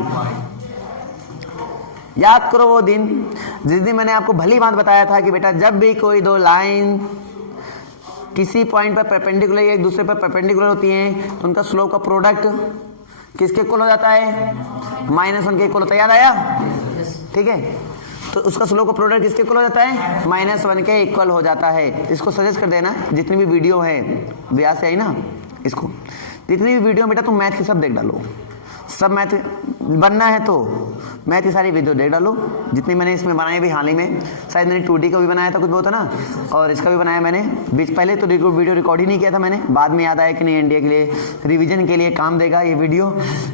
याद करो वो दिन जिस दिन मैंने आपको भली बात बताया था कि बेटा जब भी कोई दो लाइन किसी पॉइंट पर परपेंडिकुलर एक दूसरे पर परपेंडिकुलर होती हैं तो उनका स्लोप का प्रोडक्ट किसके इक्वल हो जाता है? -1 के इक्वल होता है। याद आया? ठीक है, तो उसका स्लोप का प्रोडक्ट किसके इक्वल हो जाता है? -1 के इक्वल हो जाता है। इसको सजेस्ट कर देना, जितनी भी वीडियो है ब्याह से आई ना, इसको जितनी भी वीडियो बेटा तुम मैथ की सब देख डालो, सब मैथ बनना है तो मैथ की सारी वीडियो देख डालो जितनी मैंने इसमें बनाई भी हाल ही में। शायद मैंने 2D का भी बनाया था कुछ बहुत है ना, और इसका भी बनाया मैंने। बीच पहले तो वीडियो रिकॉर्ड ही नहीं किया था मैंने, बाद में याद आया कि नहीं एनडीए के लिए रिवीजन के लिए काम देगा ये वीडियो,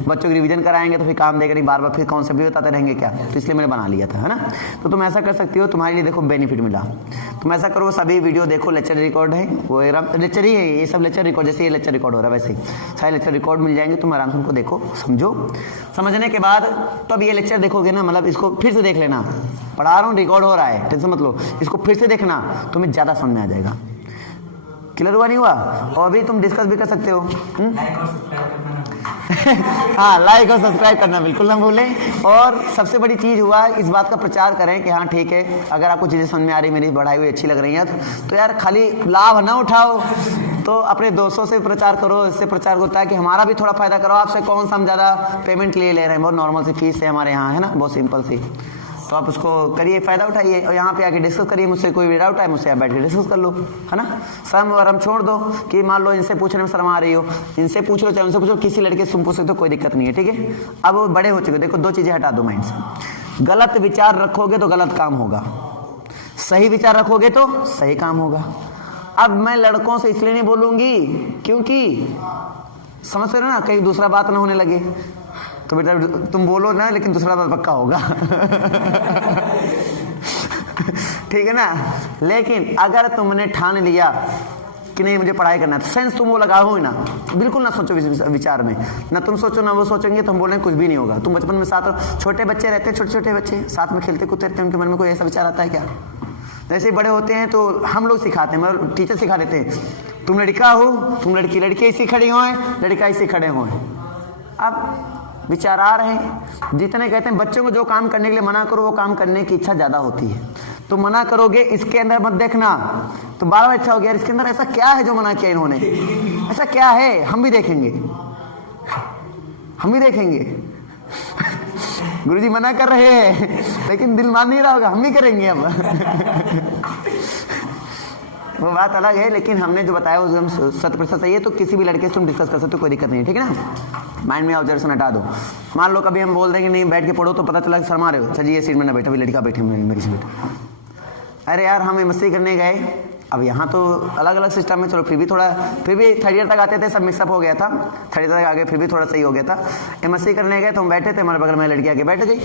बच्चों की रिवीजन कराएंगे तो फिर काम देगा नहीं, बार बार फिर कॉन्सेप्ट भी बताते रहेंगे क्या, तो इसलिए मैंने बना लिया था, है ना। तो तुम ऐसा कर सकती हो, तुम्हारे लिए देखो बेनिफिट मिला। तुम ऐसा करो, सभी वीडियो देखो, लेक्चर रिकॉर्ड है, वो लेक्चर ही है ये सब, लेक्चर रिकॉर्ड जैसे ये लेक्चर रिकॉर्ड हो रहा है वैसे ही सारे लेक्चर रिकॉर्ड मिल जाएंगे, तुम आराम से उनको देखो, समझो। समझने के बाद तो अब ये लेक्चर देखोगे ना, मतलब इसको फिर से देख लेना, पढ़ा रहा हूँ रिकॉर्ड हो रहा है, टेंशन मत लो, इसको फिर से देखना तुम्हें ज्यादा समझ में आ जाएगा। क्लियर हुआ नहीं हुआ? और अभी तुम डिस्कस भी कर सकते हो। हाँ, लाइक और सब्सक्राइब करना बिल्कुल ना भूलें। और सबसे बड़ी चीज हुआ इस बात का प्रचार करें कि हाँ ठीक है, अगर आपको चीजें समझ में आ रही, मेरी पढ़ाई हुई अच्छी लग रही है तो यार खाली लाभ ना उठाओ, तो अपने दोस्तों से प्रचार करो, इससे प्रचार होता है कि हमारा भी थोड़ा फायदा करो। आपसे कौन सा हम ज्यादा पेमेंट ले रहे हैं, बहुत नॉर्मल सी फीस है हमारे यहाँ, है ना, बहुत सिंपल सी, तो आप उसको करिए, फायदा उठाइए और यहाँ पे आके डिस्कस करिए। मुझसे कोई भी डाउट है मुझसे आप बैठ के डिस्कस कर लो, है ना। शर्म वरम छोड़ दो कि मान लो इनसे पूछने में शर्म आ रही हो, इनसे पूछ लो, चाहे उनसे पूछो, किसी लड़के से तुम पूछ सकते हो, कोई दिक्कत नहीं है, ठीक है। अब वो बड़े हो चुके, देखो 2 चीजें हटा दो माइंड से। गलत विचार रखोगे तो गलत काम होगा, सही विचार रखोगे तो सही काम होगा। अब मैं लड़कों से इसलिए नहीं बोलूंगी क्योंकि समझ रहे हो ना, कहीं दूसरा बात ना होने लगे, तो बेटा तुम बोलो ना, लेकिन दूसरा बात पक्का होगा। ठीक है ना। लेकिन अगर तुमने ठान लिया कि नहीं मुझे पढ़ाई करना है, तो सेंस तुम वो लगाओ ही ना, बिल्कुल ना सोचो विचार में, ना तुम सोचो ना वो सोचेंगे, तो हम बोलेंगे कुछ भी नहीं होगा। तुम बचपन में साथ छोटे बच्चे रहते हैं, छोटे छोटे बच्चे साथ में खेलते कूदते रहते हैं, उनके मन में कोई ऐसा विचार आता है क्या? जैसे बड़े होते हैं तो हम लोग सिखाते हैं, मतलब टीचर सिखा देते हैं, तुम लड़का हो, तुम लड़की, लड़की ऐसी खड़ी हो, लड़का ऐसी खड़े हो। अब विचार आ रहे हैं, जितने कहते हैं बच्चों को जो काम करने के लिए मना करो वो काम करने की इच्छा ज्यादा होती है, तो मना करोगे इसके अंदर मत देखना, तो बार बार इच्छा हो गया इसके अंदर ऐसा क्या है जो मना किया इन्होंने, ऐसा क्या है, हम भी देखेंगे, हम भी देखेंगे। गुरुजी मना कर रहे हैं लेकिन दिल मान नहीं रहा होगा, हम भी करेंगे अब। वो बात अलग है, लेकिन हमने जो बताया वो हम 100% सही है, तो किसी भी लड़के से तुम डिस्कस कर सकते हो, कोई दिक्कत नहीं है, ठीक है ना। माइंड में ऑब्जर्वेशन हटा दो। मान लो कभी हम बोल देंगे नहीं बैठ के पढ़ो, तो पता चला शर्मा रहे हो, अच्छा जी ये सीट में ना बैठा, भी लड़का बैठे मेरी सीट। अरे यार हम मस्ती करने गए, अब यहाँ तो अलग अलग सिस्टम है, चलो फिर भी 3rd ईयर तक आते थे, सब मिक्सअप हो गया था, 3rd ईयर तक आगे फिर भी थोड़ा सही हो गया था। मस्ती करने गए तो हम बैठे थे, हमारे बगल में लड़की आके बैठ गई,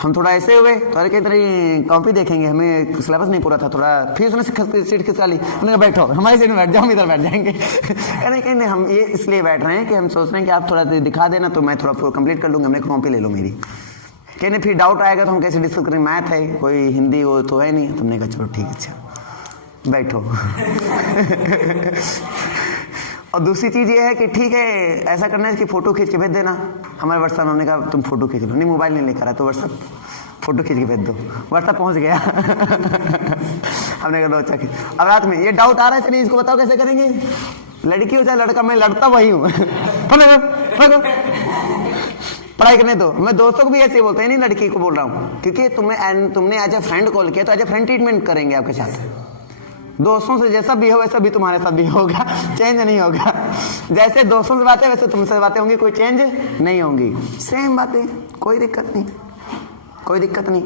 हम थोड़ा ऐसे हुए तो अरे कहीं तरह कॉपी देखेंगे, हमें सिलेबस नहीं पूरा था थोड़ा, फिर उसने सीट खिसका ली, उन्होंने कहा बैठो हमारी सीट में बैठ जाओ, हम इधर बैठ जाएंगे। कहीं नहीं, हम ये इसलिए बैठ रहे हैं कि हम सोच रहे हैं कि आप थोड़ा दिखा देना तो मैं थोड़ा पूरा कंप्लीट कर लूँगा, हमने कॉपी ले लो मेरी। कहने फिर डाउट आएगा तो हम कैसे डिस्कस करें, मैथ है, कोई हिंदी वो तो है नहीं, तुमने कहा चलो ठीक है, अच्छा बैठो। और दूसरी चीज़ ये है कि ठीक है ऐसा करना है कि फ़ोटो खींच के भेज देना, हमारे व्हाट्सएप हमने कहा तुम फोटो खींच लो, नहीं मोबाइल नहीं लेकर आया तो व्हाट्सएप फोटो खींच के भेज दो, व्हाट्सएप पहुंच गया। हमने कहा अच्छा खींच। अब रात में ये डाउट आ रहा है, चलिए इसको बताओ कैसे करेंगे, लड़की हो चाहे लड़का, मैं लड़ता वही हूँ। पढ़ाई करने दो, मैं दोस्तों को भी ऐसे बोलते हैं, नहीं लड़की को बोल रहा हूँ, क्योंकि तुमने एज ए फ्रेंड कॉल किया तो एज ए फ्रेंड ट्रीटमेंट करेंगे आपके साथ, दोस्तों से जैसा भी हो वैसा भी तुम्हारे साथ भी होगा, चेंज नहीं होगा। जैसे दोस्तों से बातें वैसे तुमसे बातें होंगी, कोई चेंज नहीं होंगी, सेम बातें, कोई दिक्कत नहीं, कोई दिक्कत नहीं।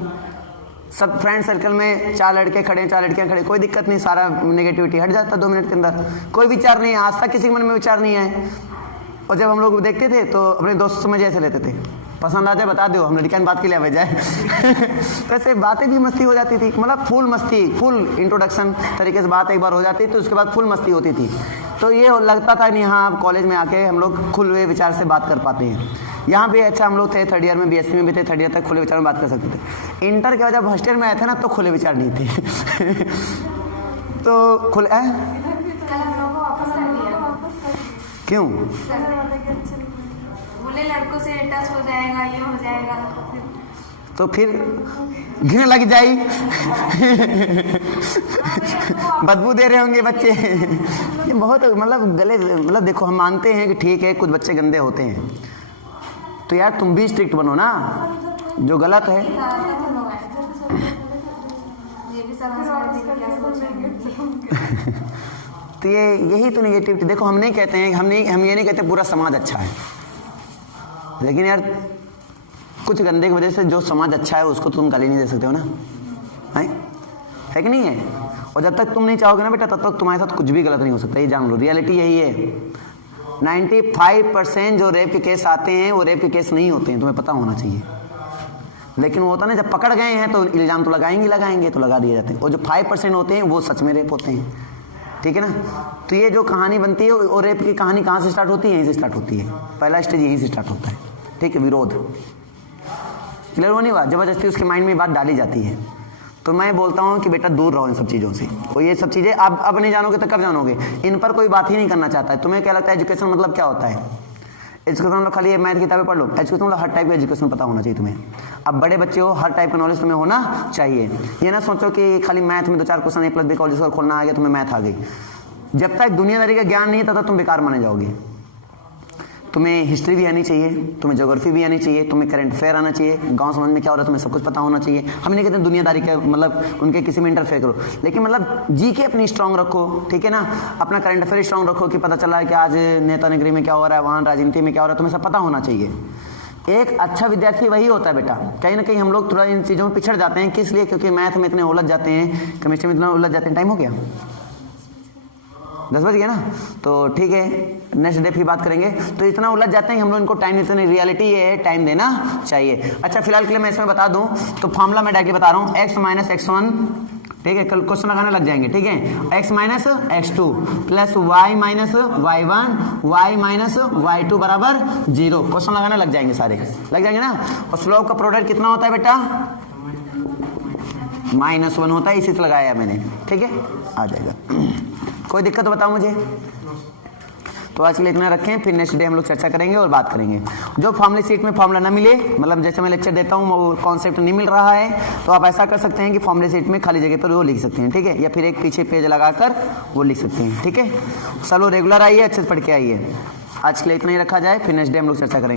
सब फ्रेंड सर्कल में 4 लड़के खड़े 4 लड़कियां खड़े, कोई दिक्कत नहीं, सारा नेगेटिविटी हट जाता 2 मिनट के अंदर, कोई विचार नहीं है, आज तक किसी के मन में विचार नहीं है। और जब हम लोग देखते थे तो अपने दोस्तों से मजे ऐसे लेते थे, पसंद आते बता दो, हम लड़कियां बात के लिए जाए। तो ऐसे बातें भी मस्ती हो जाती थी, मतलब फुल मस्ती, फुल इंट्रोडक्शन तरीके से बात एक बार हो जाती तो उसके बाद फुल मस्ती होती थी। तो ये लगता था नहीं हाँ अब कॉलेज में आके हम लोग खुले विचार से बात कर पाते हैं। यहाँ भी अच्छा हम लोग थे, 3rd ईयर में BSc में भी थे, 3rd ईयर तक खुले विचार में बात कर सकते थे। इंटर के बाद जब हॉस्टल में आए थे ना तो खुले विचार नहीं थे। तो खुले क्यों? बोले लड़कों से टच हो जाएगा, ये हो जाएगा, तो फिर घिन लग जाई बदबू दे रहे होंगे बच्चे। ये बहुत मतलब गले, मतलब देखो हम मानते हैं कि ठीक है कुछ बच्चे गंदे होते हैं, तो यार तुम भी स्ट्रिक्ट बनो ना, जो गलत है। ये भी समझ तो यही तो नेगेटिविटी। देखो हम नहीं कहते हैं, हम ये नहीं कहते पूरा समाज अच्छा है, लेकिन यार कुछ गंदे की वजह से जो समाज अच्छा है उसको तुम गाली नहीं दे सकते हो ना, है कि नहीं है? और जब तक तुम नहीं चाहोगे ना बेटा, तब तक तुम्हारे साथ कुछ भी गलत नहीं हो सकता, ये जान लो। रियलिटी यही है। 95% जो रेप के केस आते हैं वो रेप के केस नहीं होते हैं, तुम्हें पता होना चाहिए। लेकिन वो होता ना, जब पकड़ गए हैं तो इल्जाम तो लगाएंगे तो लगा दिए जाते हैं। और जो 5% होते हैं वो सच में रेप होते हैं, ठीक है ना। तो ये जो कहानी बनती है, और रेप की कहानी कहाँ से स्टार्ट होती है? यहीं से स्टार्ट होती है। पहला स्टेज यहीं से स्टार्ट होता है, ठीक है, विरोध। क्लियर हो नहीं हुआ? जबरदस्ती उसके माइंड में बात डाली जाती है। तो मैं बोलता हूँ कि बेटा दूर रहो इन सब चीज़ों से। और ये सब चीज़ें अब नहीं जानोगे तो कब जानोगे? इन पर कोई बात ही नहीं करना चाहता है। तुम्हें क्या लगता है एजुकेशन मतलब क्या होता है? एजुकेशन मतलब खाली मैथ किताबें पढ़ लो? एजुकेशन मतलब हर टाइप का एजुकेशन पता होना चाहिए तुम्हें। अब बड़े बच्चे हो, हर टाइप का नॉलेज तुम्हें होना चाहिए। ये ना सोचो कि खाली मैथ में 2-4 क्वेश्चन A+B का और खोलना आ गया तुम्हें मैथ आ गई। जब तक दुनियादारी का ज्ञान नहीं है तब तक तुम बेकार माने जाओगे। तुम्हें हिस्ट्री भी आनी चाहिए, तुम्हें ज्योग्राफी भी आनी चाहिए, तुम्हें करंट अफेयर आना चाहिए, गांव समाज में क्या हो रहा है तुम्हें सब कुछ पता होना चाहिए। हम नहीं कहते दुनियादारी का मतलब उनके किसी में इंटरफेयर करो, लेकिन मतलब जीके अपनी स्ट्रांग रखो, ठीक है ना। अपना करंट अफेयर स्ट्रांग रखो कि पता चला है कि आज नेता नगरी में क्या हो रहा है, वहाँ राजनीति में क्या हो रहा है, तुम्हें सब पता होना चाहिए। एक अच्छा विद्यार्थी वही होता है बेटा। कहीं ना कहीं हम लोग थोड़ा इन चीज़ों में पिछड़ जाते हैं। किस लिए? क्योंकि मैथ में इतने उलझ जाते हैं, केमिस्ट्री में इतना उलझ जाते हैं। टाइम हो गया, 10 बज गया ना, तो ठीक है, नेक्स्ट डे फिर बात करेंगे। तो इतना उलझ जाते हैं कि हम लोग इनको टाइम देते हैं। रियलिटी ये है, टाइम देना चाहिए। अच्छा फिलहाल के लिए मैं इसमें बता दूं तो फॉर्मूला मैं डायरेक्टली बता रहा हूँ, x - x1, ठीक है, कल क्वेश्चन लगाने लग जाएंगे, ठीक है। x - x2 plus y - y1 y - y2 बराबर 0। क्वेश्चन लगाने लग जाएंगे, सारे लग जाएंगे ना। और स्लोप का प्रोडक्ट कितना होता है बेटा? -1 होता है, इसी से लगाया मैंने, ठीक है, आ जाएगा। कोई दिक्कत बताओ मुझे। तो आज के लिए इतना रखें, फिर नेक्स्ट डे हम लोग चर्चा करेंगे और बात करेंगे। जो फॉर्मूला सीट में फॉर्मूला ना मिले, मतलब जैसे मैं लेक्चर देता हूँ वो कॉन्सेप्ट नहीं मिल रहा है, तो आप ऐसा कर सकते हैं कि फॉर्मूला सीट में खाली जगह पर वो लिख सकते हैं, ठीक है, या फिर एक पीछे पेज लगाकर वो लिख सकते हैं, ठीक है। चलो रेगुलर आइए, अच्छे से पढ़ के आइए। आज के लिए इतना ही रखा जाए, फिर नेक्स्ट डे हम लोग चर्चा करेंगे।